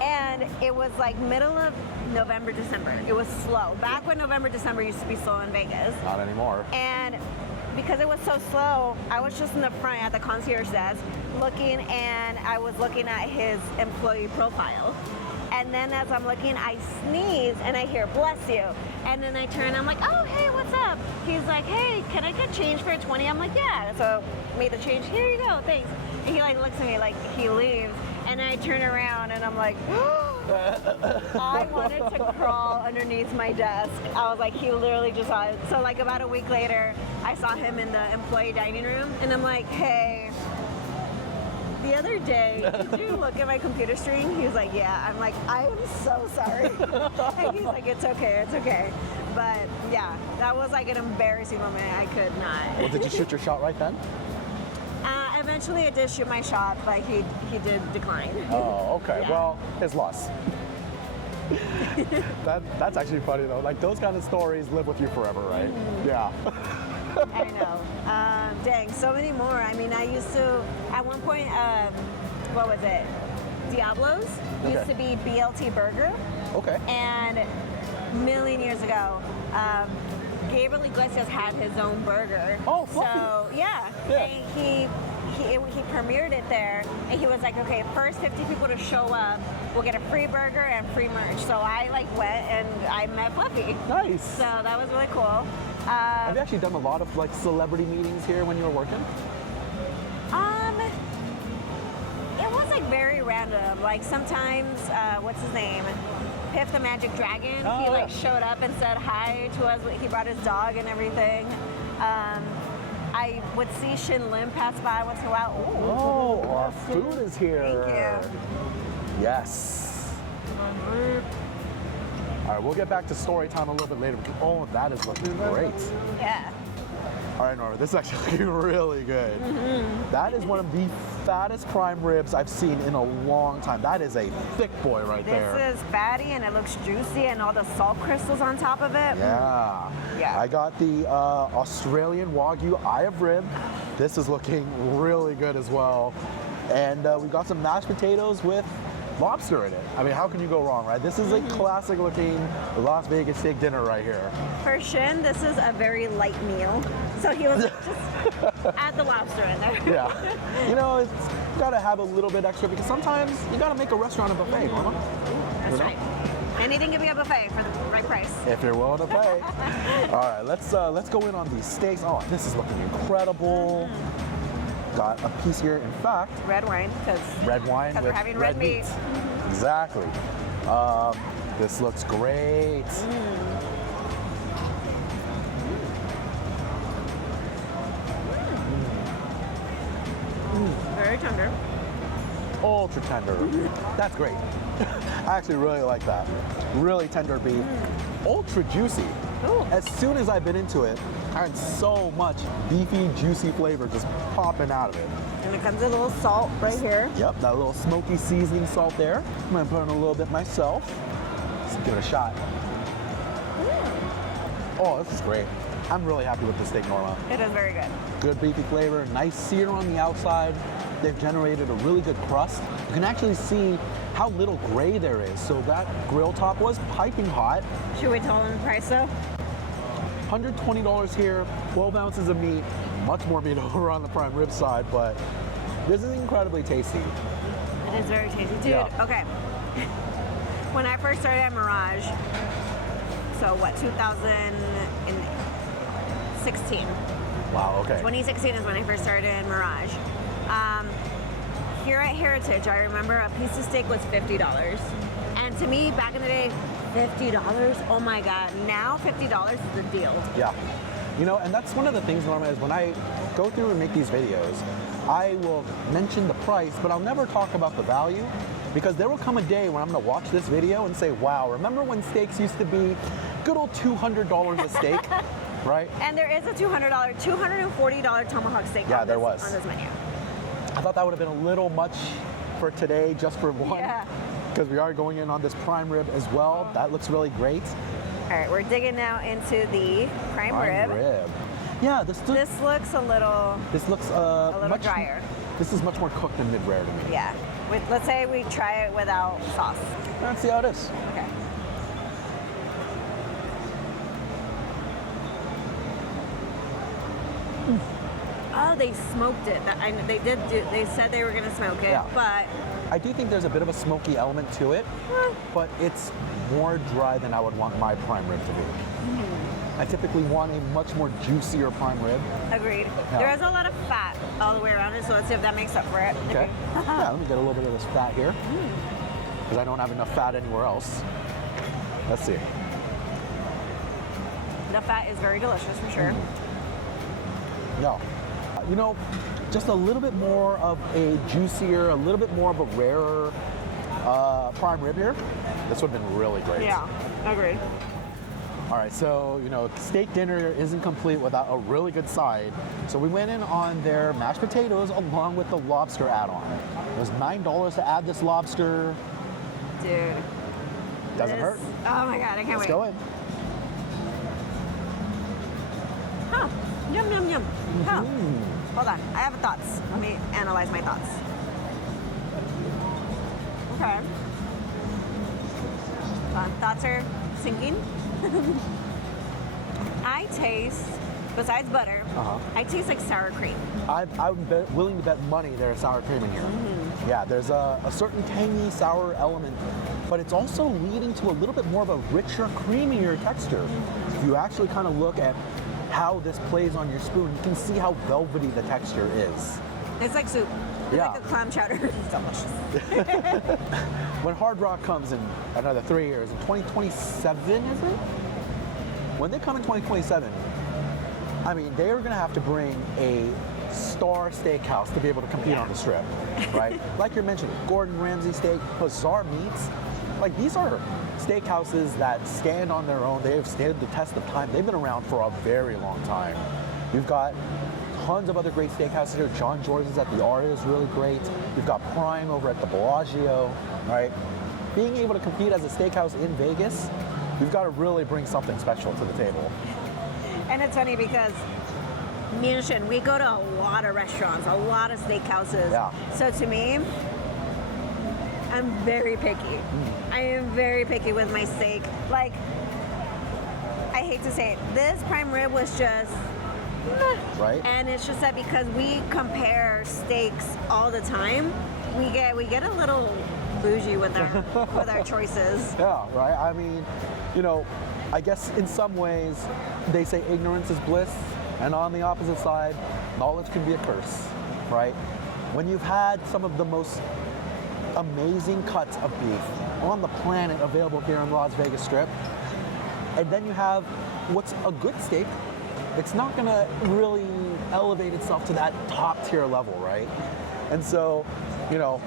And it was like middle of November, December. It was slow. Back when November, December used to be slow in Vegas. Not anymore. And because it was so slow, I was just in the front at the concierge desk looking, and I was looking at his employee profile. And then as I'm looking, I sneeze and I hear, "Bless you." And then I turn, I'm like, "Oh, hey, what's up?" He's like, "Hey, can I get change for a 20? I'm like, "Yeah." So made the change. "Here you go, thanks." And he like looks at me like he leaves. And I turn around and I'm like, I wanted to crawl underneath my desk. I was like, he literally just saw it. So like about a week later, I saw him in the employee dining room and I'm like, "Hey, the other day, did you look at my computer screen?" He was like, "Yeah." I'm like, "I am so sorry." And he's like, "It's okay, it's okay." But yeah, that was like an embarrassing moment. I could not. Well, did you shoot your shot right then? Eventually I did shoot my shot, but he did decline. Oh, okay. Yeah. Well, his loss. That's actually funny though. Like those kind of stories live with you forever, right? Yeah. I know. Dang, so many more. I mean, I used to, at one point, what was it? Diablo's used to be BLT Burger. Okay. And a million years ago, Gabriel Iglesias had his own burger. Oh, fluffy. So, yeah. And he premiered it there, and he was like, "Okay, first 50 people to show up will get a free burger and free merch." So I like went and I met Fluffy. Nice. So that was really cool. Have you actually done a lot of like celebrity meetings here when you were working? It was like very random. Like sometimes, what's his name? Piff the Magic Dragon. He like showed up and said hi to us. He brought his dog and everything. I would see Shin Lim pass by once in a while. Ooh. Oh, our food is here. Thank you. Yes. All right, we'll get back to story time a little bit later. Oh, that is looking great. Yeah. All right, Norma, this is actually looking really good. That is one of the fattest prime ribs I've seen in a long time. That is a thick boy right there. This is fatty and it looks juicy and all the salt crystals on top of it. Yeah. Yeah. I got the Australian Wagyu eye of rib. This is looking really good as well. And we got some mashed potatoes with lobster in it. I mean, how can you go wrong, right? This is a classic looking Las Vegas steak dinner right here. For Shin, this is a very light meal. So he was just add the lobster in there. Yeah. You know, it's got to have a little bit extra because sometimes you got to make a restaurant a buffet, Mama. That's right. Anything can be a buffet for the right price. If you're willing to pay. All right, let's go in on these steaks. Oh, this is looking incredible. Got a piece here. In fact, Red wine, because with we're having red meat. Exactly. This looks great. Very tender. Ultra tender. That's great. I actually really like that. Really tender beef. Ultra juicy. Ooh. As soon as I bit into it, I had so much beefy, juicy flavor just popping out of it. And it comes with a little salt right here. Yep, that little smoky seasoning salt there. I'm gonna put in a little bit myself. Let's give it a shot. Oh, this is great. I'm really happy with the steak, Norma. It is very good. Good beefy flavor, nice sear on the outside. They've generated a really good crust. You can actually see how little gray there is. So that grill top was piping hot. Should we tell them the price though? $120 here, 12 ounces of meat, much more meat over on the prime rib side, but this is incredibly tasty. It is very tasty. Dude, Yeah. okay. When I first started at Mirage, so what, 2016. Wow, okay. 2016 is when I first started in Mirage. Here at Heritage, I remember a piece of steak was $50. And to me, back in the day, $50, oh my God. Now $50 is a deal. Yeah. You know, and that's one of the things, Norma, is when I go through and make these videos, I will mention the price, but I'll never talk about the value because there will come a day when I'm gonna watch this video and say, wow, remember when steaks used to be good old $200 a steak, right? And there is a $240 tomahawk steak Yeah, on there this, was. on this menu. I thought that would have been a little much for today, just for one. Yeah. Because we are going in on this prime rib as well. That looks really great. All right, we're digging now into the prime rib. Yeah, this Looks a little looks little drier. This is much more cooked than mid-rare to me. Yeah. Let's say we try it without sauce. Let's see how it is. Okay. Oh, they smoked it. They said they were gonna smoke it, Yeah. but I do think there's a bit of a smoky element to it, but it's more dry than I would want my prime rib to be. I typically want a much more juicier prime rib. agreed. Yeah. There is a lot of fat all the way around it, so let's see if that makes up for it. Okay. Yeah, let me get a little bit of this fat here, because I don't have enough fat anywhere else. Let's see. The fat is very delicious for sure. No. You know, just a little bit more of a juicier, a little bit more of a rarer prime rib here. This would have been really great. Yeah, agreed. All right, so, you know, steak dinner isn't complete without a really good side. So we went in on their mashed potatoes along with the lobster add-on. It was $9 to add this lobster. Dude. Doesn't this- hurt. Oh my God, I can't Let's wait. go in. Huh. Yum, yum, yum. Huh. Hold on, I have thoughts. Let me analyze my thoughts. Okay. Thoughts are sinking. I taste, besides butter, I taste like sour cream. I'm willing to bet money there's sour cream in here. Yeah, there's a certain tangy, sour element, but it's also leading to a little bit more of a richer, creamier texture. If you actually kind of look at how this plays on your spoon, you can see how velvety the texture is. It's like soup. It's Yeah. like a clam chowder. It's delicious. When Hard Rock comes in another 3 years, in 2027, is it? When they come in 2027, I mean, they are going to have to bring a star steakhouse to be able to compete on the strip, right? Like you're mentioning, Gordon Ramsay steak, Bazaar Meats, like these are steakhouses that stand on their own. They have stood the test of time. They've been around for a very long time. You've got tons of other great steakhouses here. John George's at the Aria is really great. You've got Prime over at the Bellagio, right? Being able to compete as a steakhouse in Vegas, you've got to really bring something special to the table. And it's funny because me and Shin, we go to a lot of restaurants, a lot of steakhouses. Yeah. So to me, I'm very picky. I am very picky with my steak. Like, I hate to say it, this prime rib was just, right? And it's just that because we compare steaks all the time, we get a little bougie with our choices. Yeah, right. I mean, you know, I guess in some ways they say ignorance is bliss, and on the opposite side, knowledge can be a curse, right? When you've had some of the most amazing cuts of beef on the planet available here on Las Vegas Strip, and then you have what's a good steak, it's not gonna really elevate itself to that top tier level, right? And so, you know,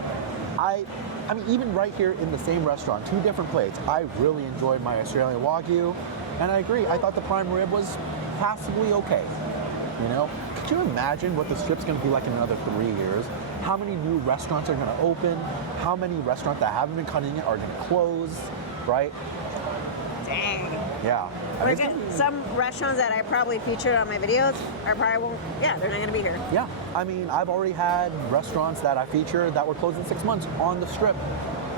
I mean, even right here in the same restaurant, 2 different plates, I really enjoyed my Australian Wagyu, and I agree, I thought the prime rib was passably okay, you know? Could you imagine what the Strip's gonna be like in another 3 years? How many new restaurants are gonna open? How many restaurants that haven't been cutting it are gonna close, right? Dang. Yeah. Like some restaurants that I probably featured on my videos are probably won't, yeah, they're not gonna be here. Yeah, I mean, I've already had restaurants that I featured that were closed in 6 months on the Strip.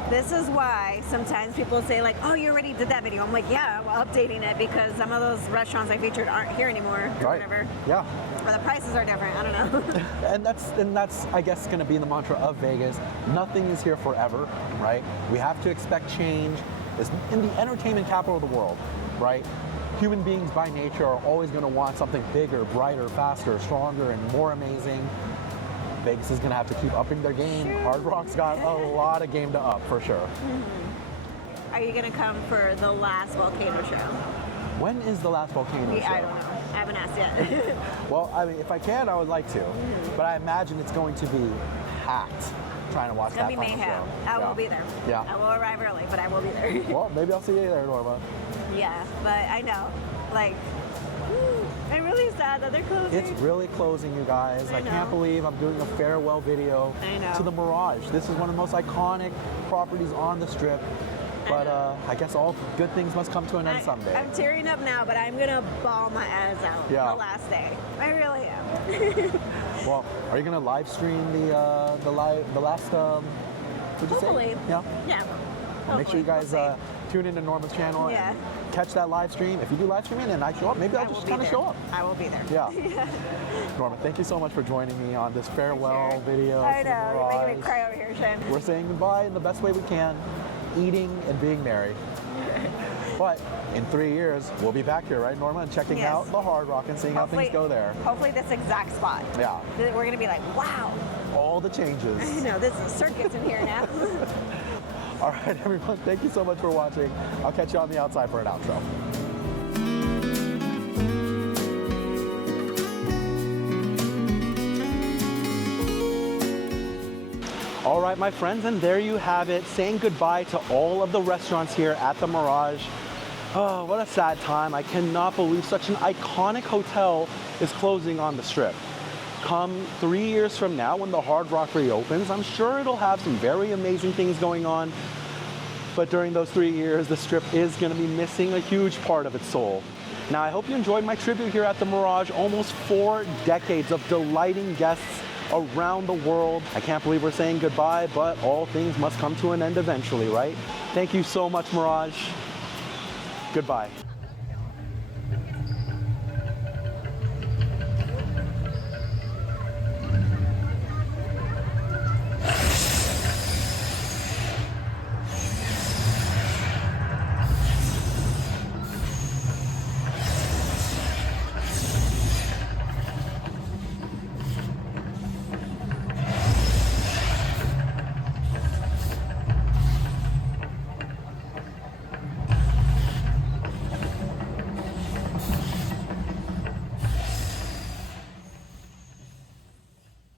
This is why sometimes people say like, oh, you already did that video. I'm like, yeah, I'm updating it because some of those restaurants I featured aren't here anymore or Right. whatever. Yeah. Or the prices are different, I don't know. And that's I guess gonna be the mantra of Vegas. Nothing is here forever, right? We have to expect change. It's in the entertainment capital of the world, right? Human beings by nature are always gonna want something bigger, brighter, faster, stronger, and more amazing. Vegas is gonna have to keep upping their game. Sure. Hard Rock's got a lot of game to up for sure. Are you gonna come for the last volcano show? When is the last volcano show? I don't know. I haven't asked yet. Well, I mean, if I can, I would like to, but I imagine it's going to be packed trying to watch It's gonna that be final mayhem. show. I Yeah. will be there. Yeah. I will arrive early, but I will be there. Well, maybe I'll see you there, Norma. Yeah, but I know, like, I'm really sad that they're closing. It's really closing, you guys. I I can't know. believe I'm doing a farewell video I know. to the Mirage. This is one of the most iconic properties on the Strip. But I guess all good things must come to an end someday. I'm tearing up now, but I'm gonna bawl my eyes out Yeah. the last day. I really am. Well, are you gonna live stream the last? What'd you Hopefully. say? Yeah. Yeah. Make sure you guys We'll tune into Norma's channel Yeah. and catch that live stream. If you do live streaming and I show up, maybe see. I'll I will just be kind of there. show up. I will be there. Yeah. Norma, thank you so much for joining me on this farewell Sure. video. I to the know. You're making me Mirage. cry over here, Shin. We're saying goodbye in the best way we can, eating and being merry. But in 3 years, we'll be back here, right, Norma, and checking Yes. out the Hard Rock and seeing how things go there. Hopefully this exact spot. Yeah. We're gonna be like, wow. All the changes. You know, this is circus in here now. All right, everyone, thank you so much for watching. I'll catch you on the outside for an outro. All right, my friends, and there you have it, saying goodbye to all of the restaurants here at the Mirage. Oh, what a sad time. I cannot believe such an iconic hotel is closing on the Strip. Come 3 years from now, when the Hard Rock reopens, I'm sure it'll have some very amazing things going on. But during those 3 years, the Strip is going to be missing a huge part of its soul. Now, I hope you enjoyed my tribute here at the Mirage. Almost 4 decades of delighting guests around the world. I can't believe we're saying goodbye, but all things must come to an end eventually, right? Thank you so much, Mirage. Goodbye.